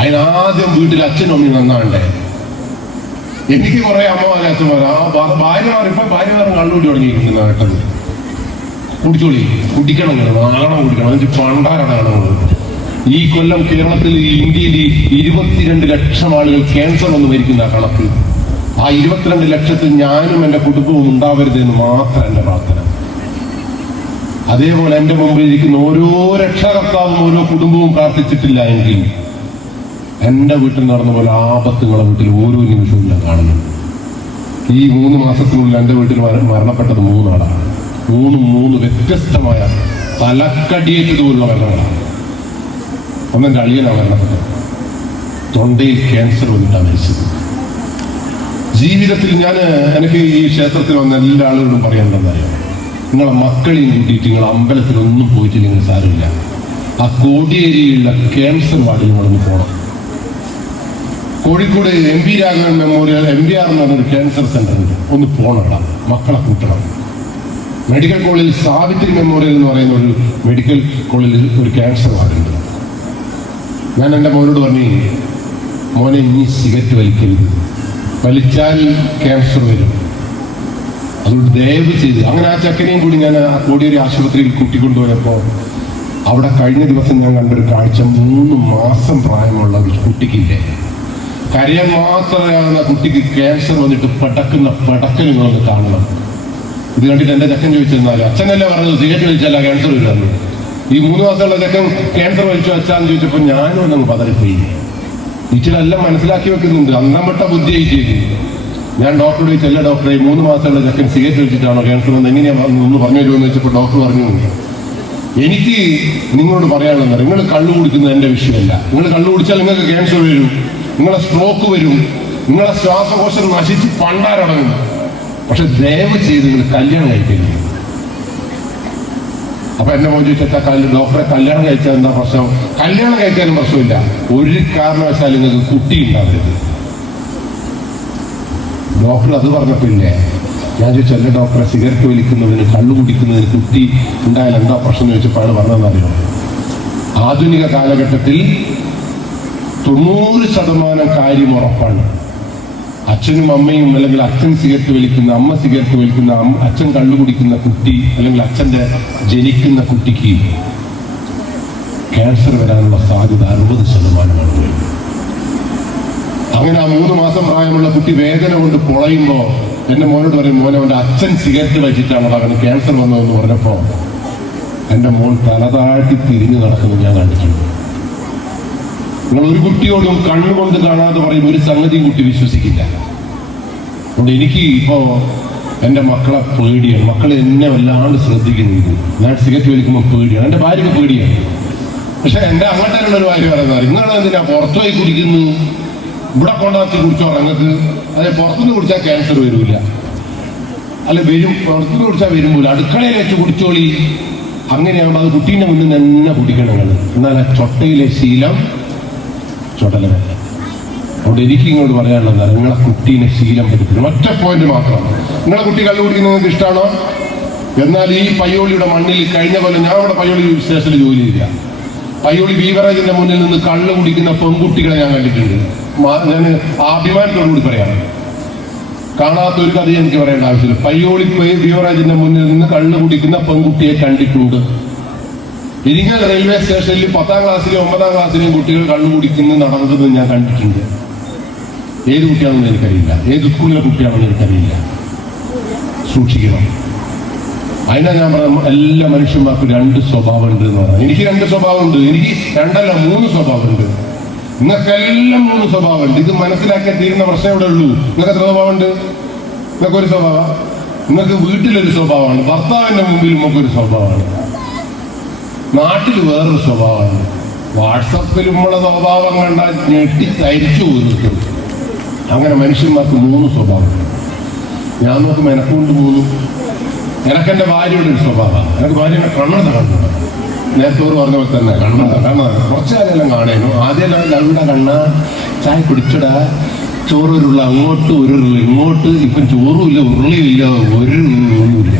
അതിനാദ്യം വീട്ടിൽ അച്ഛനും അമ്മയും നന്നാണ്ടേ. എനിക്ക് കുറെ അമ്മമാരെ അച്ഛന്മാർ, ആ ഭാര്യമാർ, ഇപ്പൊ ഭാര്യമാരും കള്ളുകൂടി തുടങ്ങിയിരിക്കുന്ന കേട്ടത്. കുടിച്ചോളി, കുടിക്കണം, നാളെ കുടിക്കണം, അതിന് പണ്ടാരാണ്. ഈ കൊല്ലം കേരളത്തിൽ, ഇന്ത്യയിൽ 22 ലക്ഷം ആളുകൾ ക്യാൻസർ വന്ന് മരിക്കുന്ന കണക്ക്. ആ 22 ലക്ഷത്തിൽ ഞാനും എൻ്റെ കുടുംബവും ഉണ്ടാവരുത് എന്ന് മാത്രം എൻ്റെ പ്രാർത്ഥന. അതേപോലെ എൻ്റെ മുമ്പിൽ ഇരിക്കുന്ന ഓരോ രക്ഷാകർത്താവും ഓരോ കുടുംബവും പ്രാർത്ഥിച്ചിട്ടില്ല എങ്കിൽ എൻ്റെ വീട്ടിൽ നടന്ന പോലെ ആപത്തുകളുടെ വീട്ടിൽ ഓരോ നിമിഷവും ഞാൻ കാണുന്നുണ്ട്. ഈ 3 മാസത്തിനുള്ളിൽ എൻ്റെ വീട്ടിൽ മരണപ്പെട്ടത് 3 ആളാണ്. 3 വ്യത്യസ്തമായ തലക്കടിയേറ്റതുപോലുള്ള മരണങ്ങളാണ്. ഒന്നെൻ്റെ അളിയനാണ് മരണപ്പെട്ടത്. തൊണ്ടയിൽ ക്യാൻസർ വന്നിട്ടാണ് മരിച്ചത്. ജീവിതത്തിൽ എനിക്ക് ഈ ക്ഷേത്രത്തിൽ വന്ന എല്ലാ ആളുകളോടും പറയാനുള്ളതറിയാം, നിങ്ങളെ മക്കളെയും കൂട്ടിയിട്ട് നിങ്ങൾ അമ്പലത്തിലൊന്നും പോയിട്ട് നിങ്ങൾ സാരമില്ല, ആ കോടിയേരിയിലുള്ള ക്യാൻസർ വാർഡിൽ നിങ്ങളൊന്ന് പോകണം. Kozhikode MV Raghavan memorial, MVR എന്ന് പറഞ്ഞൊരു ക്യാൻസർ സെന്റർ ഉണ്ട്, ഒന്ന് പോകണം, മക്കളെ കൂട്ടണം. മെഡിക്കൽ കോളേജിൽ സാവിത്രി മെമ്മോറിയൽ എന്ന് പറയുന്ന ഒരു മെഡിക്കൽ കോളേജിൽ ഒരു ക്യാൻസർ വാർഡുണ്ട്. ഞാൻ എൻ്റെ മോനോട് പറഞ്ഞു, മോനെ ഇനി സിഗരറ്റ് വലിക്കരുത്, വലിച്ചാൽ ക്യാൻസർ വരും, അതുകൊണ്ട് ദയവ് ചെയ്ത്. അങ്ങനെ ആ ചക്കനെയും കൂടി ഞാൻ ആ കോടിയേരി ആശുപത്രിയിൽ കൂട്ടിക്കൊണ്ടുപോയപ്പോൾ അവിടെ കഴിഞ്ഞ ദിവസം ഞാൻ കണ്ടൊരു കാഴ്ച, 3 മാസം പ്രായമുള്ള ഒരു കുട്ടിക്കില്ലേ, കരയാൻ മാത്രമേ കുട്ടിക്ക് ക്യാൻസർ വന്നിട്ട് പടക്കൽ നിങ്ങളൊന്ന് കാണണം. ഇത് കണ്ടിട്ട് എൻ്റെ ചെക്കൻ ചോദിച്ചെന്നാലും അച്ഛനല്ലേ പറഞ്ഞത് സിഗരറ്റ് വലിച്ചല്ല ക്യാൻസർ വരുന്നത്. ഈ 3 മാസമുള്ള ചെക്കൻ ക്യാൻസർ വലിച്ചു അച്ഛാന്ന് ചോദിച്ചപ്പോൾ ഞാനും ഒന്നും പതറിപ്പോയി. ടീച്ചറെല്ലാം മനസ്സിലാക്കി വെക്കുന്നുണ്ട്, അന്നപ്പെട്ട ബുദ്ധിയായിട്ട്. ഞാൻ ഡോക്ടറോട് ചോദിച്ചു, അല്ല ഡോക്ടറെ 3 മാസമുള്ള ചെക്കൻ സിഗരറ്റ് വലിച്ചിട്ടാണോ ക്യാൻസർ വന്നത്, എങ്ങനെയാണ് ഒന്ന് പറഞ്ഞു തരുമെന്ന് വെച്ചപ്പോൾ ഡോക്ടർ പറഞ്ഞു, എനിക്ക് നിങ്ങളോട് പറയാനുള്ളത്, നിങ്ങൾ കള്ളു കുടിക്കുന്നത് എൻ്റെ വിഷയമല്ല. നിങ്ങൾ കള്ളു കുടിച്ചാൽ നിങ്ങൾക്ക് ക്യാൻസർ വരും, നിങ്ങളെ സ്ട്രോക്ക് വരും, നിങ്ങളെ ശ്വാസകോശം നശിച്ച് പണ്ടാരടങ്ങും. പക്ഷെ ദയവ് ചെയ്ത് നിങ്ങൾ കല്യാണം കഴിക്കരുത്. അപ്പൊ എന്നെ മോൻ ചോദിച്ചാൽ ഡോക്ടറെ കല്യാണം കഴിച്ചാൽ എന്താ പ്രശ്നം? കല്യാണം കഴിക്കാനും പ്രശ്നമില്ല, ഒരു കാരണവശാലും നിങ്ങൾക്ക് കുട്ടി ഉണ്ടാവരുത്. ഡോക്ടർ അത് പറഞ്ഞപ്പില്ലേ ഞാൻ ചോദിച്ചല്ലേ ഡോക്ടറെ, സിഗരറ്റ് വലിക്കുന്നതിന് കള്ളു കുടിക്കുന്നതിന് കുട്ടി ഉണ്ടായാൽ എന്താ പ്രശ്നം എന്ന് ചോദിച്ചപ്പോൾ ആണ് പറഞ്ഞതെന്നറിയോ, ആധുനിക കാലഘട്ടത്തിൽ 90% കാര്യം ഉറപ്പാണ്. അച്ഛനും അമ്മയും അല്ലെങ്കിൽ അച്ഛൻ സിഗരറ്റ് വലിക്കുന്ന, അമ്മ സിഗരറ്റ് വലിക്കുന്ന, അച്ഛൻ കള്ളു കുടിക്കുന്ന കുട്ടി അല്ലെങ്കിൽ അച്ഛൻ്റെ ജനിക്കുന്ന കുട്ടിക്ക് ക്യാൻസർ വരാനുള്ള സാധ്യത 60%. അങ്ങനെ ആ 3 മാസം പ്രായമുള്ള കുട്ടി വേദന കൊണ്ട് പൊളയുമ്പോൾ എൻ്റെ മോനോട് പറയും, മോനെ അവൻ്റെ അച്ഛൻ സിഗരറ്റ് വലിച്ചിട്ടാണ് അവന് ക്യാൻസർ വന്നതെന്ന് പറഞ്ഞപ്പോൾ എൻ്റെ മോൻ തലതാഴ്ത്തി തിരിഞ്ഞു നടക്കുന്നത് ഞാൻ കണ്ടിട്ടുണ്ട്. നിങ്ങൾ ഒരു കുട്ടിയോടും കണ്ണുകൊണ്ട് കാണാതെ പറയും ഒരു സംഗതിയും കുട്ടി വിശ്വസിക്കില്ല. അതുകൊണ്ട് എനിക്ക് ഇപ്പോ എൻ്റെ മക്കളെ പേടിയാണ്. മക്കളെ എന്നെ വല്ലാണ്ട് ശ്രദ്ധിക്കുന്നുണ്ട്. ഞാൻ സിഗരറ്റ് വലിക്കുമ്പോൾ പേടിയാണ്, എൻ്റെ ഭാര്യക്ക് പേടിയാണ്. പക്ഷെ എൻ്റെ അങ്ങോട്ടുള്ളൊരു ഭാര്യ പറയുന്നത്, നിങ്ങളെന്തിനാ പുറത്തു പോയി കുടിക്കുന്നു, ഇവിടെ കൊണ്ടാക്കി കുടിച്ചോ നിങ്ങൾക്ക്, അതെ പുറത്തുനിന്ന് കുടിച്ചാൽ ക്യാൻസർ വരില്ല, അല്ല വരും, പുറത്തുനിന്ന് കുടിച്ചാൽ വരുമ്പോൾ അടുക്കളയിൽ വെച്ച് കുടിച്ചോളി. അങ്ങനെയാകുമ്പോൾ അത് കുട്ടീൻ്റെ മുന്നിൽ തന്നെ കുടിക്കണം. എന്നാൽ ആ ചൊട്ടയിലെ ശീലം ചൊടലമല്ല. അതുകൊണ്ട് എനിക്ക് ഇങ്ങോട്ട് പറയാനുള്ളത്, നിങ്ങളെ കുട്ടീനെ ശീലം പഠിപ്പിക്കണം. ഒറ്റ പോയിന്റ് മാത്രം, നിങ്ങളെ കുട്ടി കള്ളു കുടിക്കുന്നത് നിങ്ങൾക്ക് ഇഷ്ടമാണോ? എന്നാൽ ഈ പയ്യോളിയുടെ മണ്ണിൽ കഴിഞ്ഞ പോലെ, ഞാൻ ഇവിടെ പയ്യോളി സ്റ്റേഷനിൽ ജോലി ചെയ്തില്ല, പയ്യോളി ബീവറേജിന്റെ മുന്നിൽ നിന്ന് കള്ളു കുടിക്കുന്ന പെൺകുട്ടികളെ ഞാൻ കണ്ടിട്ടുണ്ട്. ഞാൻ അഭിമാനത്തോടുകൂടി പറയാം, കാണാത്ത ഒരു കഥ എനിക്ക് പറയേണ്ട ആവശ്യമില്ല. പയ്യോളി ബീവറേജിന്റെ മുന്നിൽ നിന്ന് കള്ളു കുടിക്കുന്ന പെൺകുട്ടിയെ കണ്ടിട്ടുണ്ട്. ഇരിങ്ങൽ റെയിൽവേ സ്റ്റേഷനിൽ 10ാം ക്ലാസ്സിലെയും 9ാം ക്ലാസ്സിലെയും കുട്ടികൾ കള്ളു കുടിക്കുന്നത് നടന്നത് ഞാൻ കണ്ടിട്ടുണ്ട്. ഏത് കുട്ടിയാണെന്ന് എനിക്കറിയില്ല, ഏത് സ്കൂളിലെ കുട്ടിയാണെന്ന് എനിക്കറിയില്ല. സൂക്ഷിക്കണം. അതിനാ ഞാൻ പറഞ്ഞ എല്ലാ മനുഷ്യന്മാർക്കും 2 സ്വഭാവം ഉണ്ട് എന്ന് പറഞ്ഞാൽ. എനിക്ക് 2 സ്വഭാവമുണ്ട്, എനിക്ക് 2 അല്ല 3 സ്വഭാവമുണ്ട്. നിങ്ങൾക്കെല്ലാം 3 സ്വഭാവമുണ്ട്. ഇത് മനസ്സിലാക്കിയാൽ തീരുന്ന പ്രശ്നം ഇവിടെ ഉള്ളൂ. നിങ്ങൾക്ക് എത്ര സ്വഭാവമുണ്ട്? നിങ്ങൾക്കൊരു സ്വഭാവം, നിങ്ങൾക്ക് വീട്ടിലൊരു സ്വഭാവമാണ്, ഭർത്താവിന്റെ മുമ്പിൽ നമുക്കൊരു സ്വഭാവമാണ്, നാട്ടിൽ വേറൊരു സ്വഭാവമാണ്. വാട്സപ്പിൽ നമ്മളെ സ്വഭാവം കണ്ടാൽ ഞെട്ടി തരിച്ചു പോലും. അങ്ങനെ മനുഷ്യന്മാർക്ക് 3 സ്വഭാവം. ഞാൻ നോക്കുമ്പോൾ എനക്കുണ്ട് 3. എനക്കെൻ്റെ ഭാര്യയുടെ ഒരു സ്വഭാവമാണ്. എനിക്ക് ഭാര്യയുടെ കണ്ണട കണ്ടു. നേരത്തെ പറഞ്ഞ പോലെ തന്നെ കണ്ണ കുറച്ച് കാലമെല്ലാം കാണേനു. ആദ്യം കണ്ട കണ്ണ ചായ കുടിച്ചടാ, ചോറൊരുള്ള അങ്ങോട്ട് ഒരു ഇങ്ങോട്ട്, ഇപ്പം ചോറും ഇല്ല ഉരുളിയും ഇല്ല, ഒരു ഒന്നുമില്ല.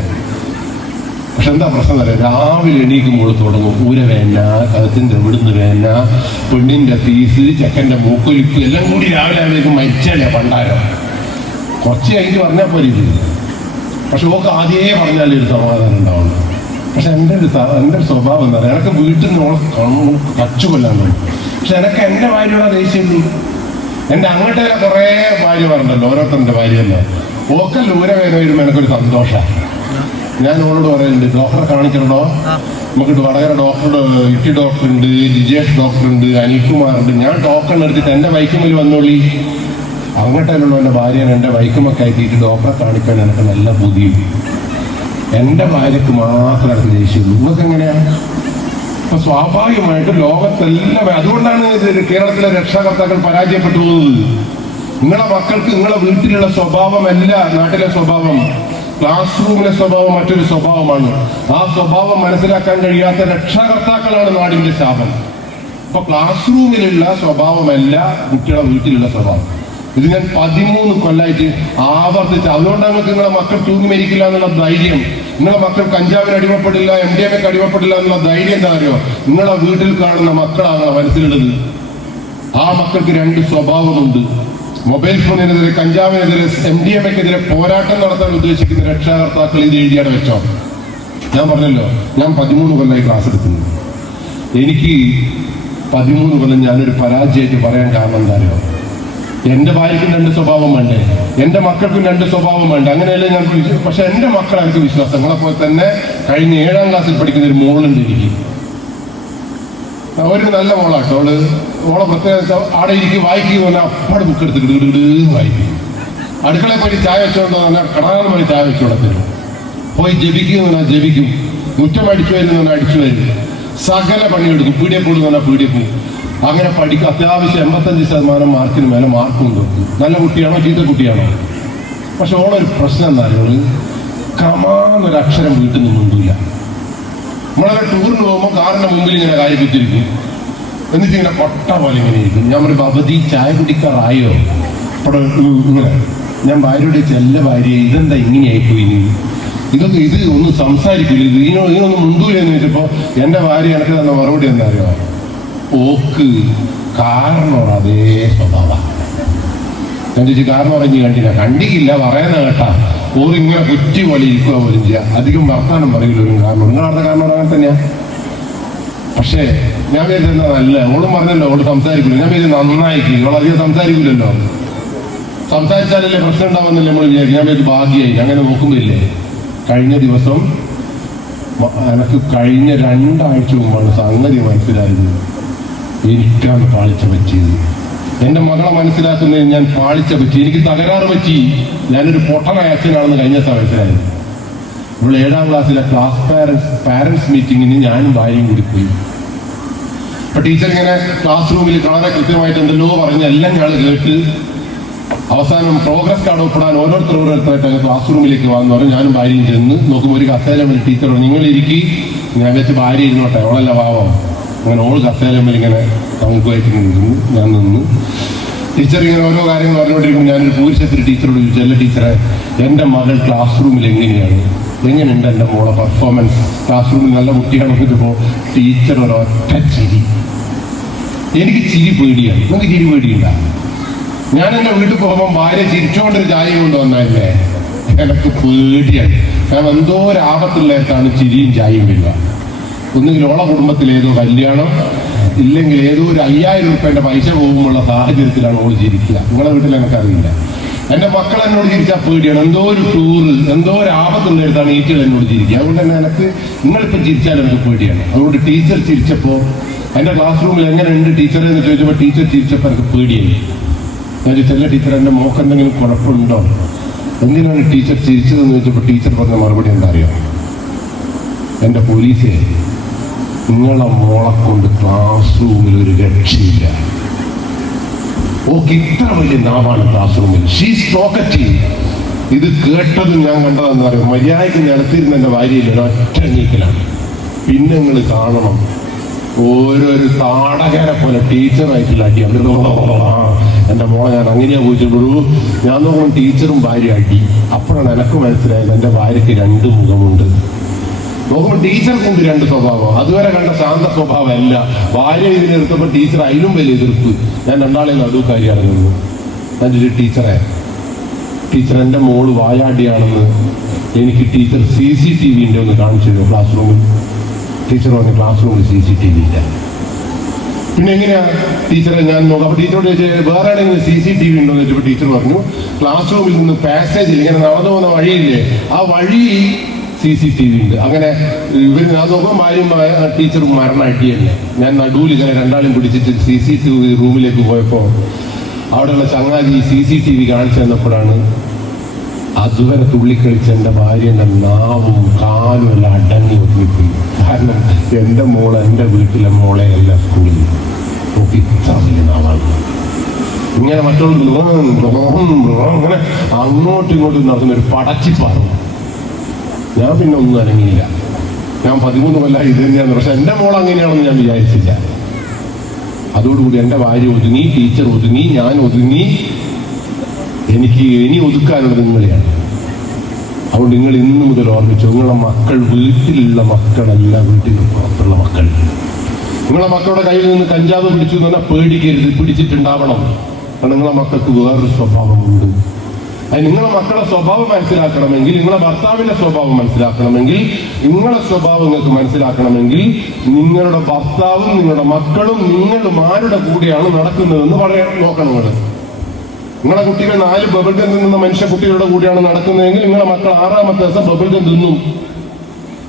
പക്ഷെ എന്താ പ്രശ്നം അറിയാം, രാവിലെ എണീക്കുമ്പോൾ തുടങ്ങും ഊര വേന, കഴുത്തിൻ്റെ ഇവിടുന്ന് വേന, പെണ്ണിൻ്റെ ഫീസ്, ചെക്കൻ്റെ മൂക്കൊലിപ്പ്, എല്ലാം കൂടി രാവിലെ ആവുമ്പോഴേക്കും മരിച്ചല്ലേ പണ്ടാരം. കുറച്ച് കഴിഞ്ഞ് പറഞ്ഞാൽ പോലെ ഇത്. പക്ഷെ ഓക്ക് ആദ്യമേ പറഞ്ഞാലേ ഒരു സമാധാനം ഉണ്ടാവുള്ളൂ. പക്ഷെ എൻ്റെ ഒരു സ്വഭാവം എന്താ പറയുക, എനിക്ക് വീട്ടിൽ നിന്ന് കച്ചു കൊല്ലാൻ തോന്നും. പക്ഷെ എനിക്ക് എൻ്റെ ഭാര്യയോടെ ദേഷ്യമുള്ളൂ. എൻ്റെ അങ്ങോട്ടേ കുറേ ഭാര്യമാരുണ്ടല്ലോ, ഓരോരുത്തരുടെ ഭാര്യയല്ലോ. ഓക്കല്ല ഊരവേദന വരുമ്പോൾ എനിക്കൊരു സന്തോഷമാണ്. ഞാൻ ഓളോട് പറയുന്നുണ്ട്, ഡോക്ടറെ കാണിക്കണോ? നമുക്ക് വടകര ഡോക്ടറുടെ ഇട്ടി ഡോക്ടറുണ്ട്, ജിജേഷ് ഡോക്ടറുണ്ട്, അനിൽകുമാറുണ്ട്. ഞാൻ ടോക്കൺ എടുത്തിട്ട് എൻ്റെ ബൈക്കുമ്മിൽ വന്നോളി. അങ്ങോട്ടുള്ള എൻ്റെ ഭാര്യനെ എൻ്റെ ബൈക്കുമൊക്കെ ആക്കിയിട്ട് ഡോക്ടറെ കാണിക്കാൻ എനിക്ക് നല്ല ബുദ്ധിയും. എൻ്റെ ഭാര്യക്ക് മാത്രം എനിക്ക് ദേഷ്യമുള്ളൂ. നിങ്ങൾക്ക് എങ്ങനെയാണ്? അപ്പൊ സ്വാഭാവികമായിട്ട് ലോകത്തെല്ലാം, അതുകൊണ്ടാണ് കേരളത്തിലെ രക്ഷാകർത്താക്കൾ പരാജയപ്പെട്ടു പോകുന്നത്. നിങ്ങളെ മക്കൾക്ക് നിങ്ങളെ വീട്ടിലുള്ള സ്വഭാവമല്ല നാട്ടിലെ സ്വഭാവം. ക്ലാസ് റൂമിലെ സ്വഭാവം മറ്റൊരു സ്വഭാവമാണ്. ആ സ്വഭാവം മനസ്സിലാക്കാൻ കഴിയാത്ത രക്ഷാകർത്താക്കളാണ് നാടിന്റെ ശാപം. അപ്പൊ ക്ലാസ് റൂമിലുള്ള സ്വഭാവമല്ല കുട്ടികളെ വീട്ടിലുള്ള സ്വഭാവം. ഇത് ഞാൻ 13 കൊല്ലമായിട്ട് ആവർത്തിച്ച്. അതുകൊണ്ടാണ് നിങ്ങൾക്ക് നിങ്ങളെ മക്കൾ തൂങ്ങി മരിക്കില്ല എന്നുള്ള ധൈര്യം, നിങ്ങളെ മക്കൾ കഞ്ചാവിന് അടിമപ്പെടില്ല, MDMAക്ക് അടിമപ്പെടില്ല എന്നുള്ള ധൈര്യം എന്താ അറിയോ? നിങ്ങളെ വീട്ടിൽ കാണുന്ന മക്കളാണ് മനസ്സിലുള്ളത്. ആ മക്കൾക്ക് 2 സ്വഭാവമുണ്ട്. മൊബൈൽ ഫോണിനെതിരെ, കഞ്ചാവിനെതിരെ, MDMAക്കെതിരെ പോരാട്ടം നടത്താൻ ഉദ്ദേശിക്കുന്ന രക്ഷാകർത്താക്കൾ ഇത് എഴുതിയാണ് വെച്ചോ. ഞാൻ പറഞ്ഞല്ലോ, ഞാൻ 13 കൊല്ലമായി ക്ലാസ് എടുക്കുന്നു. എനിക്ക് 13 കൊല്ലം ഞാനൊരു പരാജയമായിട്ട് പറയാൻ കാരണം എന്താ അറിയോ? എന്റെ ഭാര്യയ്ക്കും 2 സ്വഭാവം വേണ്ടേ, എന്റെ മക്കൾക്കും 2 സ്വഭാവം വേണ്ടേ? അങ്ങനെയല്ലേ ഞാൻ. പക്ഷെ എന്റെ മക്കൾ എനിക്ക് വിശ്വാസം. നിങ്ങളെപ്പോലെ തന്നെ കഴിഞ്ഞ 7ാം ക്ലാസ്സിൽ പഠിക്കുന്ന ഒരു മോളുണ്ട് എനിക്ക്. ഒരു നല്ല മോളാട്ടോ. മോളെ പ്രത്യേകത അവിടെ ഇരിക്കും, വായിക്കുന്നു പറഞ്ഞാൽ അപ്പാട് ബുക്ക് എടുത്ത് കിടുകിടുന്ന് വായിക്കും. അടുക്കളയിൽ പോയി ചായ വെച്ചോണ്ടോ പറഞ്ഞാൽ കടാന്ന് മണി ചായ വെച്ചോടെ തരും. പോയി ജപിക്കുന്നു പറഞ്ഞാൽ ജപിക്കും. മുറ്റം അടിച്ചു വരുന്നു പറഞ്ഞാൽ അടിച്ചു വരും. സകല പണിയെടുക്കും. പീഡിയെ പോകുന്നു പറഞ്ഞാൽ പീഡിയെ പോകും. അങ്ങനെ പഠിക്കും. അത്യാവശ്യം 85% മാർക്കിന് മേലെ മാർക്കും കൊടുക്കും. നല്ല കുട്ടിയാണോ ചീത്ത കുട്ടിയാണോ? പക്ഷെ ഓളൊരു പ്രശ്നം എന്താ പറയുന്നത്, കമാന്നൊരു അക്ഷരം വീട്ടിൽ നിന്ന് മുണ്ടില്ല. നമ്മളൊക്കെ ടൂറിന് പോകുമ്പോൾ കാറിന്റെ മുമ്പിൽ ഇങ്ങനെ കാര്യപ്പിച്ചിരിക്കും. എന്നിട്ട് ഇങ്ങനെ കൊട്ട പോലെ ഇങ്ങനെ ഇരിക്കും. ഞാൻ ഒരു അവധി ചായ കുടിക്കാറായോ അവിടെ ഇങ്ങനെ. ഞാൻ ഭാര്യയോട് ചെല്ല ഭാര്യ ഇതെന്താ ഇങ്ങനെയായിപ്പോയി, ഇതൊക്കെ ഇത് ഒന്നും സംസാരിക്കില്ല, ഇതിനൊന്നും മുണ്ടൂല എന്ന് വെച്ചപ്പോ എന്റെ ഭാര്യ എനിക്ക് തന്ന മറുപടി എന്താ അറിയോ, ഓക്ക് കാരണോട് അതേ സ്വഭാവം. ഞാൻ ചോദിച്ചു കാരണം പറഞ്ഞ് കണ്ടില്ല പറയുന്ന കേട്ടാ ഓരിങ്ങനെ കുറ്റി പോലെ ഇരിക്കുക പോലും ചെയ്യാം. അധികം വർത്താനം പറയില്ല ഒരു കാരണം. നിങ്ങളവിടെ കാരണം അങ്ങനെ തന്നെയാ. പക്ഷേ ഞാൻ വിചാരിച്ചെന്താ നല്ല ഓളും പറഞ്ഞല്ലോ ഓള് സംസാരിക്കില്ല. ഞാൻ വിചാരിച്ചു നന്നായിരിക്കും, ഓളധികം സംസാരിക്കില്ലല്ലോ. സംസാരിച്ചാലല്ലേ പ്രശ്നം ഉണ്ടാവുന്നില്ല നമ്മൾ വിചാരിക്കും. ഞാൻ വിചാരിച്ചു ഭാഗ്യമായി. അങ്ങനെ നോക്കുമ്പോ ഇല്ലേ, കഴിഞ്ഞ ദിവസം എനിക്ക് കഴിഞ്ഞ 2 ആഴ്ച മുമ്പാണ് സംഗതി മനസ്സിലായത്. എനിക്കാണ് പാളിച്ച പറ്റിയത്. എന്റെ മകളെ മനസ്സിലാക്കുന്നതിന് ഞാൻ പാളിച്ച പറ്റി, എനിക്ക് തകരാറ് പറ്റി. ഞാനൊരു പൊട്ടനായ അച്ഛനാണെന്ന് കഴിഞ്ഞ ദിവസം മനസ്സിലായത്. ഇവിടെ 7ാം ക്ലാസ്സിലെ ക്ലാസ് പാരന്റ്സ് മീറ്റിങ്ങിന് ഞാനും ഭാര്യയും കൂടി പോയി. അപ്പൊ ടീച്ചർ ഇങ്ങനെ ക്ലാസ് റൂമിൽ വളരെ കൃത്യമായിട്ട് എന്തെല്ലോ പറഞ്ഞ് എല്ലാം ഞങ്ങൾ കേട്ട് അവസാനം പ്രോഗ്രസ് കാർഡ് ഒപ്പിടാൻ ഓരോരുത്തരായിട്ട് ക്ലാസ് റൂമിലേക്ക് വന്നു പറഞ്ഞ് ഞാനും ഭാര്യയും ചെന്ന് നോക്കുമ്പോൾ ഒരു കസേലമ്മൽ ടീച്ചർ നിങ്ങളിരിക്കി, ഞാൻ വെച്ച് ഭാര്യ ഇരുന്നോട്ടെ അവളല്ല പാവം. അങ്ങനെ ഓള് കസേലമ്മൽ ഇങ്ങനെ നമുക്കുമായിട്ട് നിന്നു. ഞാൻ നിന്ന് ടീച്ചർ ഇങ്ങനെ ഓരോ കാര്യങ്ങൾ പറഞ്ഞുകൊണ്ടിരിക്കുമ്പോൾ ഞാനൊരു പൂരിശത്തിൽ ടീച്ചറോട് ചോദിച്ചു, അല്ല ടീച്ചറെ എൻ്റെ മകൾ ക്ലാസ് റൂമിൽ എങ്ങനെയുണ്ട് എൻ്റെ മോളെ പെർഫോമൻസ്, ക്ലാസ് റൂമിൽ നല്ല കുട്ടിയാണെന്ന് വെച്ചപ്പോൾ ടീച്ചർ ഒരൊറ്റ ചിരി. എനിക്ക് ചിരി പേടിയാണ്. നിങ്ങൾക്ക് ചിരി പേടിയില്ല? ഞാൻ എൻ്റെ വീട്ടിൽ പോകുമ്പോൾ ഭാര്യ ചിരിച്ചോണ്ടൊരു ചായയും കൊണ്ട് വന്നതല്ലേ, എനിക്ക് പേടിയാണ്. കാരണം എന്തോ ഒരു ആപത്തുള്ളതാണ് ചിരിയും ചായയും വരിക. ഒന്നുകിൽ ഓളെ കുടുംബത്തിൽ ഏതോ കല്യാണം, ഇല്ലെങ്കിൽ ഏതോ ഒരു 5000 രൂപേന്റെ പൈസ പോകുമ്പോഴുള്ള സാഹചര്യത്തിലാണ് ഓള് ചിരിക്കുക. നിങ്ങളുടെ വീട്ടിൽ എനിക്കറിയില്ല. എന്റെ മക്കൾ എന്നോട് ചിരിച്ചാൽ പേടിയാണ്. എന്തോ ഒരു ടൂറ്, എന്തോ ഒരു ആപത്തുള്ളതാണ് ഈറ്റുകൾ എന്നോട് ചിരിക്കുക. അതുകൊണ്ട് തന്നെ എനിക്ക് നിങ്ങളിപ്പോൾ ചിരിച്ചാൽ എനിക്ക് പേടിയാണ്. അതുകൊണ്ട് ടീച്ചർ ചിരിച്ചപ്പോൾ എൻ്റെ ക്ലാസ് റൂമിൽ എങ്ങനെയുണ്ട് ടീച്ചറെ എന്ന് ചോദിച്ചപ്പോൾ ടീച്ചർ ചിരിച്ചപ്പോൾ എനിക്ക് പേടിയായി. ഞാൻ ചോദിച്ചല്ല ടീച്ചർ എൻ്റെ മോക്ക് എന്തെങ്കിലും കുഴപ്പമുണ്ടോ, എന്തിനാണ് ടീച്ചർ ചിരിച്ചതെന്ന് ചോദിച്ചപ്പോൾ ടീച്ചർ പറഞ്ഞ മറുപടി എന്താ അറിയാം, എൻ്റെ പോലീസെ നിങ്ങളെ മോളെ കൊണ്ട് ക്ലാസ് റൂമിൽ ഒരു രക്ഷയില്ല. ഓക്ക് ഇത്ര വലിയ നാവാണ് ക്ലാസ് റൂമിൽ. She's talkative. ഇത് കേട്ടതും ഞാൻ കണ്ടതെന്ന് പറയും, മര്യാദയ്ക്ക് നടത്തിയിരുന്ന എൻ്റെ ഭാര്യയില്ല, ഒറ്റ നീക്കലാണ്. പിന്നെ നിങ്ങൾ കാണണം ഓരോരു താടകരെ പോലെ ടീച്ചറായിട്ടുള്ള അടി. എൻ്റെ മോളെ ഞാൻ അങ്ങനെയാ പോയിട്ടുള്ളൂ. ഞാൻ നോക്കണം ടീച്ചറും ഭാര്യ അടി. അപ്പോഴാണ് എനിക്ക് മനസ്സിലായത് എൻ്റെ ഭാര്യയ്ക്ക് 2 മുഖമുണ്ട്. നോക്കുമ്പോൾ ടീച്ചർക്കുണ്ട് 2 സ്വഭാവം. അതുവരെ കണ്ട ശാന്ത സ്വഭാവമല്ല. ഭാര്യ ഇതിനെടുത്തപ്പോൾ ടീച്ചർ അതിലും വലിയ എതിർപ്പ്. ഞാൻ 2 നടുക്കാരിയാണ് നിന്നു. ഞാൻ ചോദിച്ചു ടീച്ചർ എൻ്റെ മോള് വായാടിയാണെന്ന് എനിക്ക് ടീച്ചർ CCTV ഉണ്ട് ഒന്ന് കാണിച്ചു തരുമോ ക്ലാസ് റൂമിൽ? ടീച്ചർ പറഞ്ഞു ക്ലാസ് റൂമിൽ CCTV ഇല്ല. പിന്നെ എങ്ങനെയാ ടീച്ചറെ ഞാൻ നോക്കാം. അപ്പൊ ടീച്ചറോട് ചോദിച്ചാൽ വേറെ ആണെങ്കിൽ CCTV ഉണ്ടോ എന്ന് ചോദിച്ചപ്പോൾ ടീച്ചർ പറഞ്ഞു ക്ലാസ് റൂമിൽ നിന്ന് പാസേജിൽ ഇങ്ങനെ നടന്നു പോകുന്ന വഴിയില്ലേ, ആ വഴി CCTV ഉണ്ട്. അങ്ങനെ ഇവർ ഞാൻ നോക്കുമ്പോൾ ഭാര്യയും ടീച്ചറും മരണമായിട്ടിയല്ലേ. ഞാൻ നടുവിൽ ഇങ്ങനെ 2 പിടിച്ചിട്ട് CCTV റൂമിലേക്ക് പോയപ്പോൾ അവിടെയുള്ള ചങ്ങാതി CCTV കാണിച്ചു തന്നപ്പോഴാണ് അതുവരെ തുള്ളിക്കളിച്ച് എൻ്റെ ഭാര്യൻ്റെ നാവും കാലും എല്ലാം അടങ്ങി ഒതുങ്ങിപ്പോയി. കാരണം എൻ്റെ മോളെ എൻ്റെ വീട്ടിലെ മോളെ എല്ലാ സ്കൂളിൽ നോക്കി ഇത്ര വലിയ നാവാണ്. ഇങ്ങനെ മറ്റുള്ള അങ്ങനെ അങ്ങോട്ടും ഇങ്ങോട്ടും നടത്തുന്നൊരു പടച്ചിപ്പാണ്. ഞാൻ പിന്നെ ഒന്നും അനങ്ങിയില്ല. ഞാൻ 13 കൊല്ലം ഇത് തന്നെയാണ്. പക്ഷെ എൻ്റെ മോൾ അങ്ങനെയാണെന്ന് ഞാൻ വിചാരിച്ചില്ല. അതോടുകൂടി എൻ്റെ ഭാര്യ ഒതുങ്ങി, ടീച്ചർ ഒതുങ്ങി, ഞാൻ ഒതുങ്ങി. എനിക്ക് ഇനി ഒതുക്കാനുള്ളത് നിങ്ങളെയാണ്. അതുകൊണ്ട് നിങ്ങൾ ഇന്നു മുതൽ ഓർമ്മിച്ചു, നിങ്ങളെ മക്കൾ വീട്ടിലുള്ള മക്കളല്ല, വീട്ടിൽ പുറത്തുള്ള മക്കൾ. നിങ്ങളെ മക്കളുടെ കയ്യിൽ നിന്ന് കഞ്ചാവ് പിടിച്ചു എന്ന് പറഞ്ഞാൽ പേടിക്കരുത്, പിടിച്ചിട്ടുണ്ടാവണം. കാരണം നിങ്ങളെ മക്കൾക്ക് വേറൊരു സ്വഭാവമുണ്ട്. അത് നിങ്ങളെ മക്കളെ സ്വഭാവം മനസ്സിലാക്കണമെങ്കിൽ, നിങ്ങളെ ഭർത്താവിന്റെ സ്വഭാവം മനസ്സിലാക്കണമെങ്കിൽ, നിങ്ങളെ സ്വഭാവം നിങ്ങൾക്ക് മനസ്സിലാക്കണമെങ്കിൽ നിങ്ങളുടെ ഭർത്താവും നിങ്ങളുടെ മക്കളും നിങ്ങളും ആരുടെ കൂടെയാണ് നടക്കുന്നതെന്ന് പറയാൻ നോക്കണം. നിങ്ങളെ കുട്ടികൾ 4 ബബിൾഗം തിന്നുന്ന മനുഷ്യ കുട്ടികളുടെ കൂടെയാണ് നടക്കുന്നതെങ്കിൽ നിങ്ങളെ മക്കൾ 6ാമത്തെ ദിവസം ബബിൾഗം തിന്നും.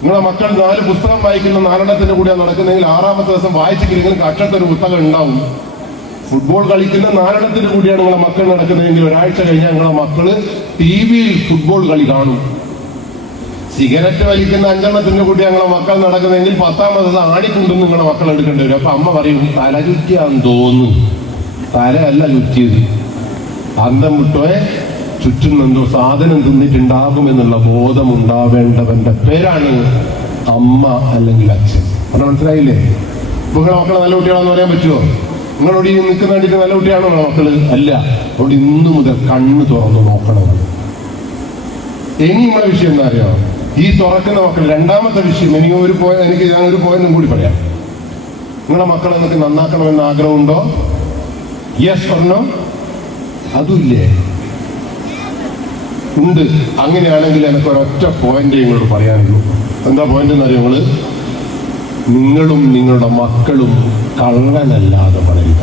നിങ്ങളെ മക്കൾ 4 പുസ്തകം വായിക്കുന്ന 4 കൂടെയാണ് നടക്കുന്നതെങ്കിൽ 6ാമത്തെ ദിവസം വായിച്ചെങ്കിൽ അക്ഷരത്തൊരു പുസ്തകം ഉണ്ടാവും. ഫുട്ബോൾ കളിക്കുന്ന 4 കൂടിയാണ് നിങ്ങളെ മക്കൾ നടക്കുന്നതെങ്കിൽ ഒരാഴ്ച കഴിഞ്ഞാൽ നിങ്ങളെ മക്കള് TV-യിൽ ഫുട്ബോൾ കളി കാണും. സിഗരറ്റ് വലിക്കുന്ന 5 കൂടി ഞങ്ങളെ മക്കൾ നടക്കുന്നതെങ്കിൽ 10ാമത് ദിവസം ആടിക്കൊണ്ടും നിങ്ങളെ മക്കൾ എടുക്കേണ്ടി വരും. അപ്പൊ അമ്മ പറയും, തല ചുറ്റിയാന്ന് തോന്നുന്നു. തലയല്ല ചുറ്റിയത്, അന്തം വിട്ടോയെ ചുറ്റുന്നെന്തോ സാധനം തിന്നിട്ടുണ്ടാകുമെന്നുള്ള ബോധം ഉണ്ടാവേണ്ടവന്റെ പേരാണ് അമ്മ അല്ലെങ്കിൽ അച്ഛൻ. അത് മനസ്സിലായില്ലേ? നിങ്ങളെ മക്കളെ നല്ല കുട്ടികളാണെന്ന് പറയാൻ പറ്റുമോ? നിങ്ങളോട് ഈ നിൽക്കുന്ന വേണ്ടിയിട്ട് നല്ല കുട്ടിയാണോ മക്കള്? അല്ല. അതുകൊണ്ട് ഇന്നു മുതൽ കണ്ണ് തുറന്ന് നോക്കണം. ഇനി നിങ്ങളെ വിഷയം എന്താ അറിയോ? ഈ തുറക്കുന്ന മക്കൾ 2ാമത്തെ വിഷയം എനിക്ക് ഞാനൊരു പോയിന്റും കൂടി പറയാം. നിങ്ങളെ മക്കളെ നിങ്ങൾക്ക് നന്നാക്കണമെന്ന് ആഗ്രഹമുണ്ടോ? യെസ് പറഞ്ഞോ? അതുമില്ലേ? ഉണ്ട്. അങ്ങനെയാണെങ്കിൽ എനിക്ക് ഒരൊറ്റ പോയിന്റ് നിങ്ങളോട് പറയാനുള്ളൂ. എന്താ പോയിന്റ് എന്നറിയോ? നിങ്ങളും നിങ്ങളുടെ മക്കളും കള്ളനല്ലാതെ വളരുക.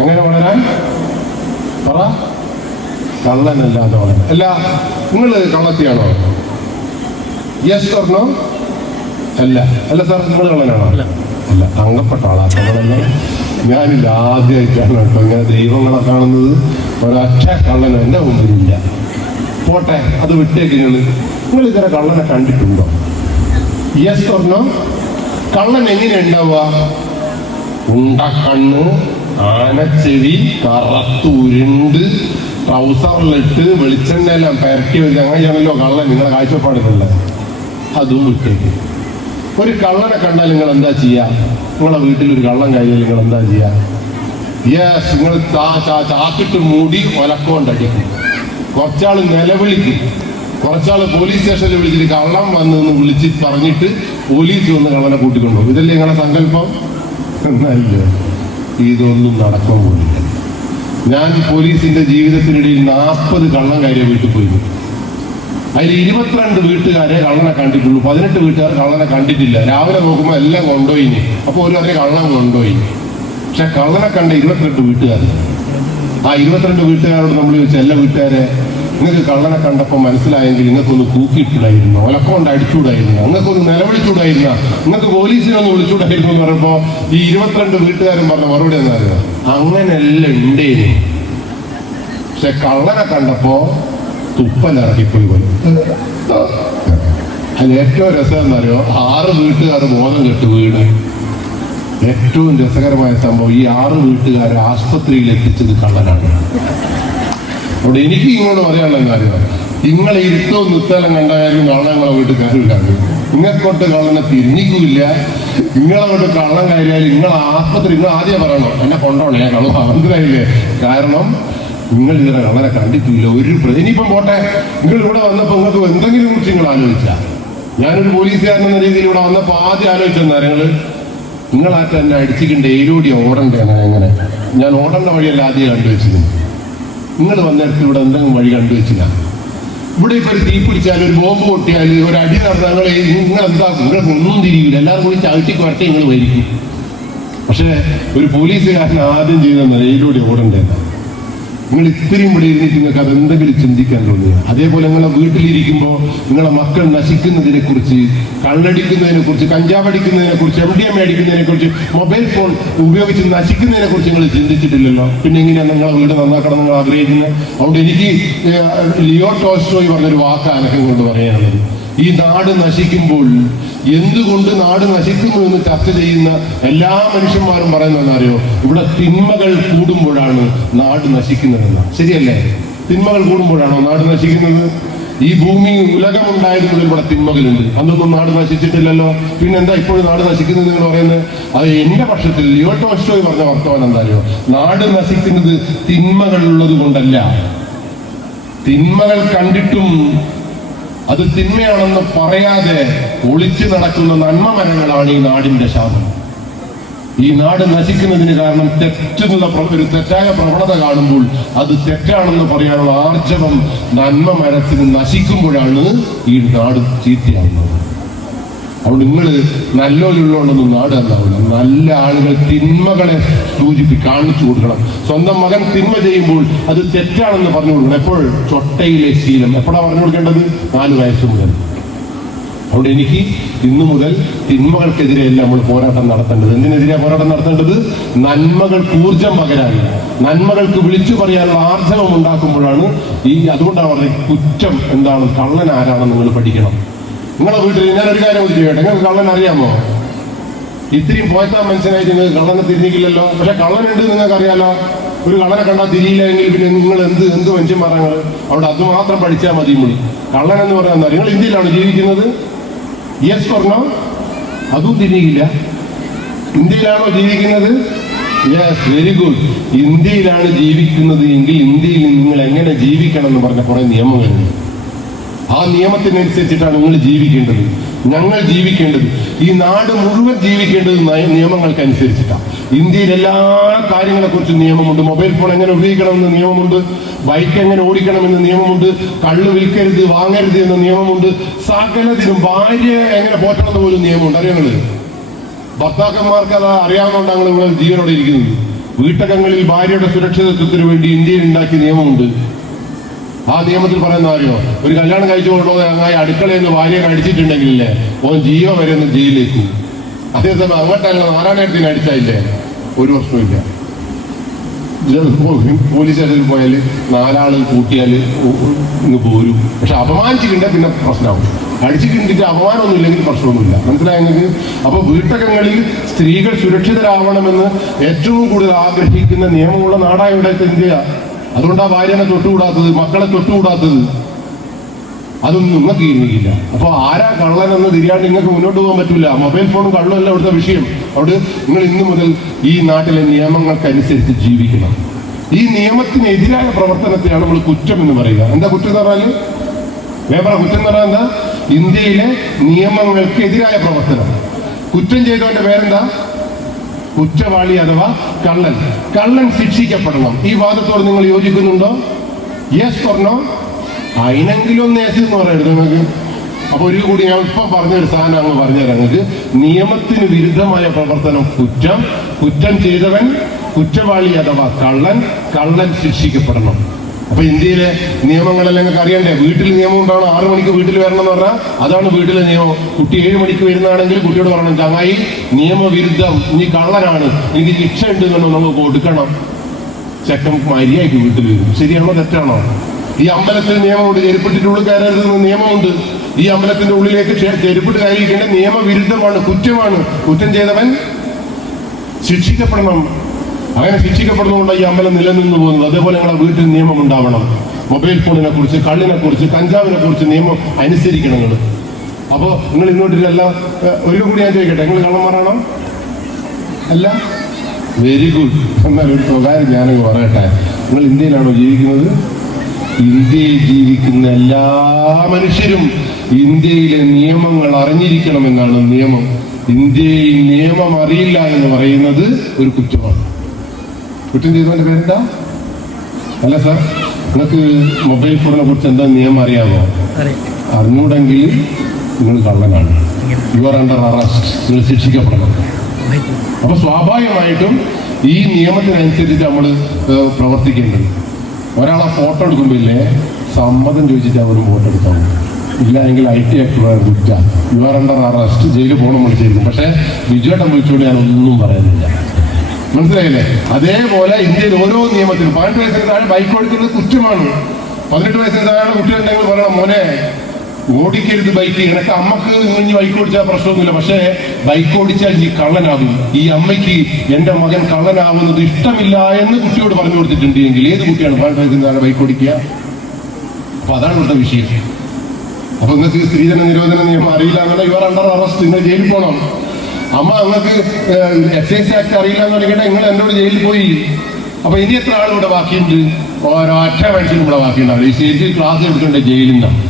എങ്ങനെ വളരാൻ പറ? കള്ളനല്ലാതെ വളരാൻ. അല്ല, നിങ്ങൾ കള്ളത്തിയാണോ? യെസ് പറഞ്ഞോ? അല്ല. അല്ല സാർ, നിങ്ങൾ കള്ളനാണോ? അല്ല. അംഗപ്പെട്ട ആളാ കള്ളനല്ല. ഞാനില്ല, ആദ്യമായിട്ടാണ് കേട്ടോ ഇങ്ങനെ ദൈവങ്ങളെ കാണുന്നത്. ഒരൊറ്റ കള്ളനും എൻ്റെ മുമ്പിലില്ല. പോട്ടെ, അത് വിട്ടേക്ക്. നിങ്ങൾ ഇതര കള്ളനെ കണ്ടിട്ടുണ്ടോ? യെസ് പറഞ്ഞോ? കള്ളൻ എങ്ങനെ ഉണ്ടാവുക? ഉണ്ടക്കണ്ണ്, ആനച്ചെവി, കറുത്തുരുണ്ട്, ട്രൗസറിലിട്ട് വെളിച്ചെണ്ണയെല്ലാം പരട്ടി വെച്ച് അങ്ങനെയാണല്ലോ കള്ളൻ. നിങ്ങളെ കാഴ്ചപ്പാടുന്നില്ല. അതും വിട്ടേക്ക്. ഒരു കള്ളനെ കണ്ടാൽ നിങ്ങൾ എന്താ ചെയ്യുക? നിങ്ങളെ വീട്ടിൽ ഒരു കള്ളൻ കഴിഞ്ഞാൽ നിങ്ങൾ എന്താ ചെയ്യുക? യെസ്, നിങ്ങൾ ചാക്കിട്ട് മൂടി ഒലക്കൊണ്ടടിക്കും. കുറച്ചാൾ നിലവിളിക്കും. കുറച്ചാൾ പോലീസ് സ്റ്റേഷനിൽ വിളിച്ചിട്ട് കള്ളം വന്നെന്ന് വിളിച്ച് പറഞ്ഞിട്ട് പോലീസ് വന്ന് കള്ളനെ കൂട്ടിക്കൊണ്ടുപോകും. ഇതല്ലേ നിങ്ങളുടെ സങ്കല്പം? എന്നല്ല, ഇതൊന്നും നടക്കാൻ പോലില്ല. ഞാൻ പോലീസിന്റെ ജീവിതത്തിനിടയിൽ 40 കള്ളം കയറിയ വീട്ടിൽ പോയിരുന്നു. അതിൽ 22 വീട്ടുകാരെ കള്ളനെ കണ്ടിട്ടുള്ളൂ. 18 വീട്ടുകാർ കള്ളനെ കണ്ടിട്ടില്ല. രാവിലെ നോക്കുമ്പോൾ എല്ലാം കൊണ്ടുപോയിന്. അപ്പോൾ ഒരു അതേ കള്ളം കൊണ്ടുപോയി. പക്ഷെ കള്ളനെ കണ്ട 22 വീട്ടുകാർ. ആ 22 വീട്ടുകാരോട് നമ്മൾ ചോദിച്ച എല്ലാ വീട്ടുകാരെ, നിങ്ങൾക്ക് കള്ളനെ കണ്ടപ്പോൾ മനസ്സിലായെങ്കിൽ നിങ്ങൾക്കൊന്ന് കൂക്കിയിട്ടില്ലായിരുന്നു, ഒലക്കൊണ്ട് അടിച്ചുകൂടായിരുന്നു, നിങ്ങൾക്കൊന്ന് നിലവിളിച്ചൂടായിരുന്ന, നിങ്ങൾക്ക് പോലീസിനെ ഒന്ന് വിളിച്ചൂടായിരുന്നു എന്ന് പറയുമ്പോൾ ഈ 22 വീട്ടുകാരും പറഞ്ഞ മറുപടി എന്താ അറിയുക? അങ്ങനെല്ലാം ഉണ്ടേനു. പക്ഷെ കള്ളനെ കണ്ടപ്പോ തുപ്പലിറക്കിപ്പോയി പോയി. അതിൽ ഏറ്റവും രസം എന്നറിയോ? 6 വീട്ടുകാർ ബോധം കെട്ട് വീണ്. ഏറ്റവും രസകരമായ സംഭവം, ഈ 6 വീട്ടുകാരെ ആസ്പത്രിയിൽ എത്തിച്ചത് കള്ളനാണ്. അവിടെ എനിക്ക് ഇങ്ങോട്ട് പറയാനുള്ള കാര്യം, നിങ്ങളെ ഇരുത്തവും നിർത്തലും കണ്ടായാലും കള്ളങ്ങളെ വീട്ടിൽ കയറില്ലാണ്ട് നിങ്ങൾക്കൊട്ട് കള്ളനെ തിരിഞ്ഞിക്കില്ല. നിങ്ങളങ്ങോട്ട് കള്ളം കയറിയാൽ നിങ്ങൾ ആസ്പത്രി, നിങ്ങൾ ആദ്യം പറയണം എന്നെ കൊണ്ടോണേ കള്ളം. മനസ്സിലായില്ലേ? കാരണം നിങ്ങൾ ഇതിനെ കള്ളനെ കണ്ടിട്ടില്ല. ഇനിയിപ്പം പോട്ടെ, നിങ്ങൾ ഇവിടെ വന്നപ്പോൾ നിങ്ങൾക്ക് എന്തെങ്കിലും കുറിച്ച് നിങ്ങൾ ആലോചിച്ച? ഞാനൊരു പോലീസുകാരൻ എന്ന രീതിയിൽ ഇവിടെ വന്നപ്പോൾ ആദ്യം ആലോചിച്ചെന്നാ നിങ്ങളായിട്ട് എന്നെ അടിച്ചിട്ടുണ്ട് എയിലൂടി ഓടണ്ടേ? എങ്ങനെ? ഞാൻ ഓടേണ്ട വഴിയല്ല ആദ്യം കണ്ടുവച്ചിരുന്നു. നിങ്ങൾ വന്നിടത്ത് ഇവിടെ എന്തെങ്കിലും വഴി കണ്ടുവച്ചില്ല. ഇവിടെ ഇപ്പൊ ഒരു തീ പിടിച്ചാൽ, ഒരു ബോംബ് പൊട്ടിയാൽ, ഒരു അടി നടന്നാൽ നിങ്ങൾ എന്താ? നിങ്ങൾക്ക് ഒന്നും തിരിയില്ല. എല്ലാവരും കൂടി ചവിട്ടി കുറച്ച് നിങ്ങൾ വരിക്കും. പക്ഷെ ഒരു പോലീസുകാരൻ ആദ്യം ചെയ്തെന്ന എയിലൂടെ ഓടണ്ടേന്നാ. നിങ്ങൾ ഇത്രയും ഇവിടെ ഇരുന്നിട്ട് നിങ്ങൾക്ക് അതെന്തെങ്കിലും ചിന്തിക്കാൻ തോന്നിയ? അതേപോലെ നിങ്ങളെ വീട്ടിലിരിക്കുമ്പോൾ നിങ്ങളെ മക്കൾ നശിക്കുന്നതിനെ കുറിച്ച്, കള്ളടിക്കുന്നതിനെ കുറിച്ച്, കഞ്ചാവ് അടിക്കുന്നതിനെ കുറിച്ച്, MDMA അടിക്കുന്നതിനെ കുറിച്ച്, മൊബൈൽ ഫോൺ ഉപയോഗിച്ച് നശിക്കുന്നതിനെ കുറിച്ച് നിങ്ങൾ ചിന്തിച്ചിട്ടില്ലല്ലോ. പിന്നെ എങ്ങനെയാണ് നിങ്ങളെ വീട് നന്നാക്കണം നിങ്ങൾ ആഗ്രഹിക്കുന്നത്? അതുകൊണ്ട് എനിക്ക് ലിയോ ടോൾസ്റ്റോയ് പറഞ്ഞൊരു വാക്കാണ് എന്നെ കൊണ്ട് പറയാനുള്ളത്. ഈ നാട് നശിക്കുമ്പോൾ എന്തുകൊണ്ട് നാട് നശിക്കുന്നു എന്ന് ചർച്ച ചെയ്യുന്ന എല്ലാ മനുഷ്യന്മാരും പറയുന്നതെന്നറിയോ? ഇവിടെ തിന്മകൾ കൂടുമ്പോഴാണ് നാട് നശിക്കുന്നതെന്ന്. ശരിയല്ലേ? തിന്മകൾ കൂടുമ്പോഴാണോ നാട് നശിക്കുന്നത്? ഈ ഭൂമി ഉലകമുണ്ടായത് മുതൽ ഇവിടെ തിന്മകളുണ്ട്. അന്നൊന്നും നാട് നശിച്ചിട്ടില്ലല്ലോ. പിന്നെന്താ ഇപ്പോഴും നാട് നശിക്കുന്നത് നിങ്ങൾ പറയുന്നത്? അത് എന്റെ പക്ഷത്തിൽ ലിയോ ടോൾസ്റ്റോയ് പറഞ്ഞ വർത്തമാനം എന്താ അറിയോ? നാട് നശിക്കുന്നത് തിന്മകൾ ഉള്ളത് കൊണ്ടല്ല. തിന്മകൾ കണ്ടിട്ടും അത് തിന്മയാണെന്ന് പറയാതെ ഒളിച്ചു നടക്കുന്ന നന്മ മരങ്ങളാണ് ഈ നാടിന്റെ ശാപം. ഈ നാട് നശിക്കുന്നതിന് കാരണം ഒരു തെറ്റായ പ്രവണത കാണുമ്പോൾ അത് തെറ്റാണെന്ന് പറയാനുള്ള ആർജവം നന്മ മരത്തിന് നശിക്കുമ്പോഴാണ് ഈ നാട് ചീത്തയാവുന്നത്. അതുകൊണ്ട് നിങ്ങൾ നല്ലോലുള്ളതുകൊണ്ടൊന്നും നാട് എന്താവില്ല. നല്ല ആളുകൾ തിന്മകളെ കാണിച്ചു കൊടുക്കണം. സ്വന്തം മകൻ തിന്മ ചെയ്യുമ്പോൾ അത് തെറ്റാണെന്ന് പറഞ്ഞു കൊടുക്കണം. എപ്പോൾ? ചൊട്ടയിലെ ശീലം എപ്പോഴാണ് പറഞ്ഞു കൊടുക്കേണ്ടത്? 4 വയസ്സ് മുതൽ. അതുകൊണ്ട് എനിക്ക് ഇന്നു മുതൽ തിന്മകൾക്കെതിരെയല്ല നമ്മൾ പോരാട്ടം നടത്തേണ്ടത്. എന്തിനെതിരെയാണ് പോരാട്ടം നടത്തേണ്ടത്? നന്മകൾക്ക് ഊർജം പകരാൻ, നന്മകൾക്ക് വിളിച്ചു പറയാനുള്ള ആർജവം ഉണ്ടാക്കുമ്പോഴാണ് അതുകൊണ്ടാണ് പറഞ്ഞത് കുറ്റം എന്താണ്, കള്ളൻ ആരാണെന്ന് നിങ്ങൾ പഠിക്കണം. നിങ്ങളെ വീട്ടിൽ ഞാനൊരു കാര്യം ചോദിക്കട്ടെ, നിങ്ങൾക്ക് കള്ളൻ അറിയാമോ? ഇത്രയും പോയത്താ മനുഷ്യനായിട്ട് നിങ്ങൾക്ക് കള്ളനെ തിരിഞ്ഞിട്ടില്ലല്ലോ. പക്ഷെ കള്ളനുണ്ട് നിങ്ങൾക്ക് അറിയാലോ. ഒരു കള്ളനെ കണ്ടാൽ തിരിയില്ലെങ്കിൽ പിന്നെ നിങ്ങൾ എന്ത് മനുഷ്യന്മാരങ്ങൾ. അവിടെ അതുമാത്രം പഠിച്ചാൽ മതി. കള്ളൻ എന്ന് പറയാൻ നിങ്ങൾ ഇന്ത്യയിലാണ് ജീവിക്കുന്നത്? യെസ് പറഞ്ഞോ? അതും തിരിയില്ല. ഇന്ത്യയിലാണോ ജീവിക്കുന്നത്? Yes, very good. ഇന്ത്യയിലാണ് ജീവിക്കുന്നത് എങ്കിൽ ഇന്ത്യയിൽ നിങ്ങൾ എങ്ങനെ ജീവിക്കണം എന്ന് പറഞ്ഞ കുറെ നിയമങ്ങളുണ്ട്. ആ നിയമത്തിനനുസരിച്ചിട്ടാണ് നിങ്ങൾ ജീവിക്കേണ്ടത്, ഞങ്ങൾ ജീവിക്കേണ്ടത്. ഈ നാട് മുഴുവൻ ജീവിക്കേണ്ടത് നിയമങ്ങൾക്കനുസരിച്ചിട്ടാണ്. ഇന്ത്യയിൽ എല്ലാ കാര്യങ്ങളെ കുറിച്ചും നിയമമുണ്ട്. മൊബൈൽ ഫോൺ എങ്ങനെ ഉപയോഗിക്കണമെന്ന് നിയമമുണ്ട്, ബൈക്ക് എങ്ങനെ ഓടിക്കണമെന്ന് നിയമമുണ്ട്, കള്ള് വിൽക്കരുത് വാങ്ങരുത് എന്ന നിയമമുണ്ട്. സകലത്തിനും ഭാര്യ എങ്ങനെ പോറ്റണമെന്ന് പോലും നിയമമുണ്ട്. അറിയുന്നത് ഭർത്താക്കന്മാർക്ക് അത് അറിയാവുന്നതുകൊണ്ടാണ് നിങ്ങൾ ജീവനോടെ ഇരിക്കുന്നത്. വീട്ടകങ്ങളിൽ ഭാര്യയുടെ സുരക്ഷിതത്വത്തിന് വേണ്ടി ഇന്ത്യയിൽ ഉണ്ടാക്കിയ നിയമമുണ്ട്. ആ നിയമത്തിൽ പറയുന്ന അറിയോ? ഒരു കല്യാണം കഴിച്ചുകൊണ്ടോ അങ്ങനെ അടുക്കളയിൽ നിന്ന് ഭാര്യയെ അടിച്ചിട്ടുണ്ടെങ്കിലേ ഓൻ ജീവൻ വരെ ഒന്ന് ജയിലിലേക്ക്. അതേസമയം അങ്ങോട്ടല്ല നാരായണത്തിന് അടിച്ചായില്ലേ ഒരു പ്രശ്നമില്ല. പോലീസ് സ്റ്റേഷനിൽ പോയാൽ 4 ആളുകൾ കൂട്ടിയാൽ ഇന്ന് പോരും. പക്ഷെ അപമാനിച്ചിട്ടുണ്ടെ പിന്നെ പ്രശ്നമാവും. അടിച്ചിട്ടുണ്ടിട്ട് അപമാനമൊന്നും ഇല്ലെങ്കിൽ പ്രശ്നമൊന്നുമില്ല. മനസ്സിലായ നിങ്ങൾക്ക്? അപ്പൊ വീട്ടകങ്ങളിൽ സ്ത്രീകൾ സുരക്ഷിതരാവണമെന്ന് ഏറ്റവും കൂടുതൽ ആഗ്രഹിക്കുന്ന നിയമമുള്ള നാടായ ഇവിടുത്തെ ഇന്ത്യ. അതുകൊണ്ടാ ഭാര്യനെ തൊട്ടുകൂടാത്തത്, മക്കളെ തൊട്ടുകൂടാത്തത്. അതൊന്നും നിങ്ങൾക്ക് ഇരിക്കില്ല. അപ്പൊ ആരാ കള്ളനെന്ന് തിരിയാണ്ട് നിങ്ങൾക്ക് മുന്നോട്ട് പോകാൻ പറ്റില്ല. മൊബൈൽ ഫോണും കള്ളല്ല ഇവിടുത്തെ വിഷയം. അവിടെ നിങ്ങൾ ഇന്നു മുതൽ ഈ നാട്ടിലെ നിയമങ്ങൾക്കനുസരിച്ച് ജീവിക്കണം. ഈ നിയമത്തിനെതിരായ പ്രവർത്തനത്തെയാണ് നമ്മൾ കുറ്റം എന്ന് പറയുക. എന്താ കുറ്റം എന്ന് പറഞ്ഞാൽ? വേറെ കുറ്റം എന്ന് പറഞ്ഞാൽ എന്താ? ഇന്ത്യയിലെ നിയമങ്ങൾക്ക് എതിരായ പ്രവർത്തനം. കുറ്റം ചെയ്തവന്റെ പേരെന്താ? കുറ്റവാളി അഥവാ കള്ളൻ. കള്ളൻ ശിക്ഷിക്കപ്പെടണം. ഈ വാദത്തോട് നിങ്ങൾ യോജിക്കുന്നുണ്ടോ? യെസ് പറഞ്ഞോ? അതിനെങ്കിലും ഒന്ന് യെസ് എന്ന് പറയരുത് നിങ്ങൾക്ക്. അപ്പൊ ഒരു കൂടി ഞാൻ ഇപ്പം പറഞ്ഞൊരു സാധനം അങ്ങ് പറഞ്ഞുതരാം നിങ്ങൾക്ക്. നിയമത്തിന് വിരുദ്ധമായ പ്രവർത്തനം കുറ്റം, കുറ്റം ചെയ്തവൻ കുറ്റവാളി അഥവാ കള്ളൻ, കള്ളൻ ശിക്ഷിക്കപ്പെടണം. അപ്പൊ ഇന്ത്യയിലെ നിയമങ്ങളെല്ലാം നിങ്ങൾക്ക് അറിയണ്ടേ? വീട്ടിൽ നിയമം ഉണ്ടാവണം. 6 മണിക്ക് വീട്ടിൽ വരണം എന്ന് പറഞ്ഞാൽ അതാണ് വീട്ടിലെ നിയമം. കുട്ടി 7 മണിക്ക് വരുന്നതാണെങ്കിൽ കുട്ടിയോട് പറയണം, ചങ്ങായി നിയമവിരുദ്ധം, നീ കള്ളനാണ്, എനിക്ക് ശിക്ഷ ഉണ്ട് എന്ന് നമുക്ക് കൊടുക്കണം. ചെക്കൻ മര്യാദയ്ക്ക് വീട്ടിൽ വരും. ശരിയാണോ തെറ്റാണോ? ഈ അമ്പലത്തിൽ നിയമമുണ്ട്, ചെരുപ്പിട്ടിട്ട് ഉള്ളിൽ കയറരുതെന്ന് നിയമമുണ്ട്. ഈ അമ്പലത്തിന്റെ ഉള്ളിലേക്ക് ചെരുപ്പിട്ട് കയറിയിരിക്കേണ്ട നിയമവിരുദ്ധമാണ്, കുറ്റമാണ്. കുറ്റം ചെയ്തവൻ ശിക്ഷിക്കപ്പെടണം. അങ്ങനെ ശിക്ഷിക്കപ്പെടുന്നതുകൊണ്ട് ഈ അമ്പലം നിലനിന്ന് പോകുന്നത്. അതേപോലെ ഞങ്ങളുടെ വീട്ടിൽ നിയമം ഉണ്ടാവണം. മൊബൈൽ ഫോണിനെ കുറിച്ച്, കള്ളിനെ കുറിച്ച്, കഞ്ചാവിനെ കുറിച്ച് നിയമം അനുസരിക്കണം നിങ്ങൾ. അപ്പോൾ നിങ്ങൾ ഇങ്ങോട്ടില്ല. ഒരു കൂടി ഞാൻ ചോദിക്കട്ടെ, നിങ്ങൾ കള്ളന്മാരാണോ? അല്ല, വെരി ഗുഡ്. എന്നാൽ ഒരു സ്വകാര്യം ഞാനങ്ങ് പറയട്ടെ. നിങ്ങൾ ഇന്ത്യയിലാണോ ജീവിക്കുന്നത്? ഇന്ത്യയിൽ ജീവിക്കുന്ന എല്ലാ മനുഷ്യരും ഇന്ത്യയിലെ നിയമങ്ങൾ അറിഞ്ഞിരിക്കണമെന്നാണ് നിയമം. ഇന്ത്യയിൽ നിയമം അറിയില്ല എന്ന് പറയുന്നത് ഒരു കുറ്റമാണ്. കുറ്റം ചെയ്തവന്റെ പേരെന്താ? അല്ല സാർ, നിങ്ങൾക്ക് മൊബൈൽ ഫോണിനെ കുറിച്ച് എന്താ നിയമം അറിയാമോ? അറിഞ്ഞൂടെങ്കിൽ നിങ്ങൾ കള്ളനാണ്. You are under arrest. നിങ്ങൾ ശിക്ഷിക്കപ്പെടണം. അപ്പൊ സ്വാഭാവികമായിട്ടും ഈ നിയമത്തിനനുസരിച്ച് നമ്മൾ പ്രവർത്തിക്കേണ്ടത്. ഒരാളെ ഫോട്ടോ എടുക്കുമ്പോൾ ഇല്ലേ, സമ്മതം ചോദിച്ചിട്ട് അവർ ഫോട്ടോ എടുക്കാൻ. ഇല്ല എങ്കിൽ IT ആക്ട് കുറ്റ. U are under arrest. ജയിലിൽ പോകണം വിളിച്ചിരിക്കും. പക്ഷെ ബിജുവേട്ടൻ വിളിച്ചുകൊണ്ട് ഞാൻ ഒന്നും പറയുന്നില്ല. മനസ്സിലായില്ലേ? അതേപോലെ ഇന്ത്യയിൽ ഓരോ നിയമത്തിനും 18 വയസ്സിന് താഴെ ബൈക്ക് ഓടിക്കുന്നത് കുറ്റമാണ്. 18 വയസ്സിന് താഴെ കുട്ടികളുണ്ടെങ്കിൽ പറയണം, മോനെ ഓടിക്കരുത് ബൈക്ക്. എനിക്ക് അമ്മക്ക് ഇനി ബൈക്ക് ഓടിച്ചാൽ പ്രശ്നമൊന്നുമില്ല, പക്ഷേ ബൈക്ക് ഓടിച്ചാൽ ഈ കള്ളനാകും. ഈ അമ്മയ്ക്ക് എന്റെ മകൻ കള്ളനാവുന്നത് ഇഷ്ടമില്ല എന്ന് കുട്ടിയോട് പറഞ്ഞു കൊടുത്തിട്ടുണ്ട് എങ്കിൽ ഏത് കുട്ടിയാണ് 18 വയസ്സിന് താഴെ ബൈക്ക് ഓടിക്കുക? അപ്പൊ അതാണ് ഇവിടുത്തെ വിഷയം. അപ്പൊ നിങ്ങൾക്ക് സ്ത്രീധന നിരോധന നിയമം അറിയില്ല എന്നുള്ള യു ആർ അണ്ടർ അറസ്റ്റ്. നിങ്ങൾ ജയിലിൽ പോകണം. അമ്മ നിങ്ങൾക്ക് എക്സൈസ് ആക്ട് അറിയില്ല എന്ന് പറഞ്ഞിട്ട് നിങ്ങൾ എന്നോട് ജയിലിൽ പോയി. അപ്പൊ ഇനി എത്ര ആളിവിടെ ബാക്കിയുണ്ട്? ഒരൊറ്റ മനുഷ്യനും ഇവിടെ ബാക്കിയുണ്ടാവില്ല. ഈ സ്റ്റേജിൽ ക്ലാസ് എടുക്കേണ്ട ജയിലിൽ നിന്നാണ്.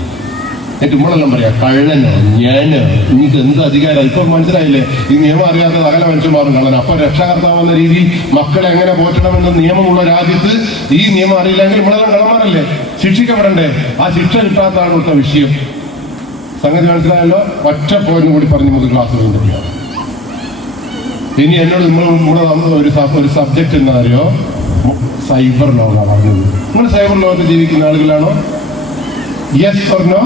എന്നിട്ട് നമ്മളെല്ലാം പറയാം കള്ളനോ ഞാനോ, എനിക്ക് എന്ത് അധികാരം. ഇപ്പൊ മനസ്സിലായില്ലേ? ഈ നിയമം അറിയാത്ത സകല മനുഷ്യന്മാരും കള്ളൻ. അപ്പൊ രക്ഷകർത്താവെന്ന രീതിയിൽ മക്കളെ എങ്ങനെ പോറ്റണമെന്ന നിയമമുള്ള രാജ്യത്ത് ഈ നിയമം അറിയില്ലെങ്കിൽ നമ്മളെല്ലാം കള്ളന്മാരല്ലേ? ശിക്ഷിക്കപ്പെടണ്ടേ? ആ ശിക്ഷ കിട്ടാത്തതാണ് ഇവിടുത്തെ വിഷയം. സംഗതി മനസ്സിലായല്ലോ. ഒറ്റ പോയിന്റ് കൂടി പറഞ്ഞ് നമുക്ക് ക്ലാസ് കഴിഞ്ഞിട്ടില്ല. ഇനി എന്നോട് നമ്മൾ ഒരു സബ്ജക്റ്റ് എന്താ അറിയോ? സൈബർ ലോകമാണ് പറഞ്ഞത്. നിങ്ങൾ സൈബർ ലോകത്ത് ജീവിക്കുന്ന ആളുകളാണോ? Yes or no?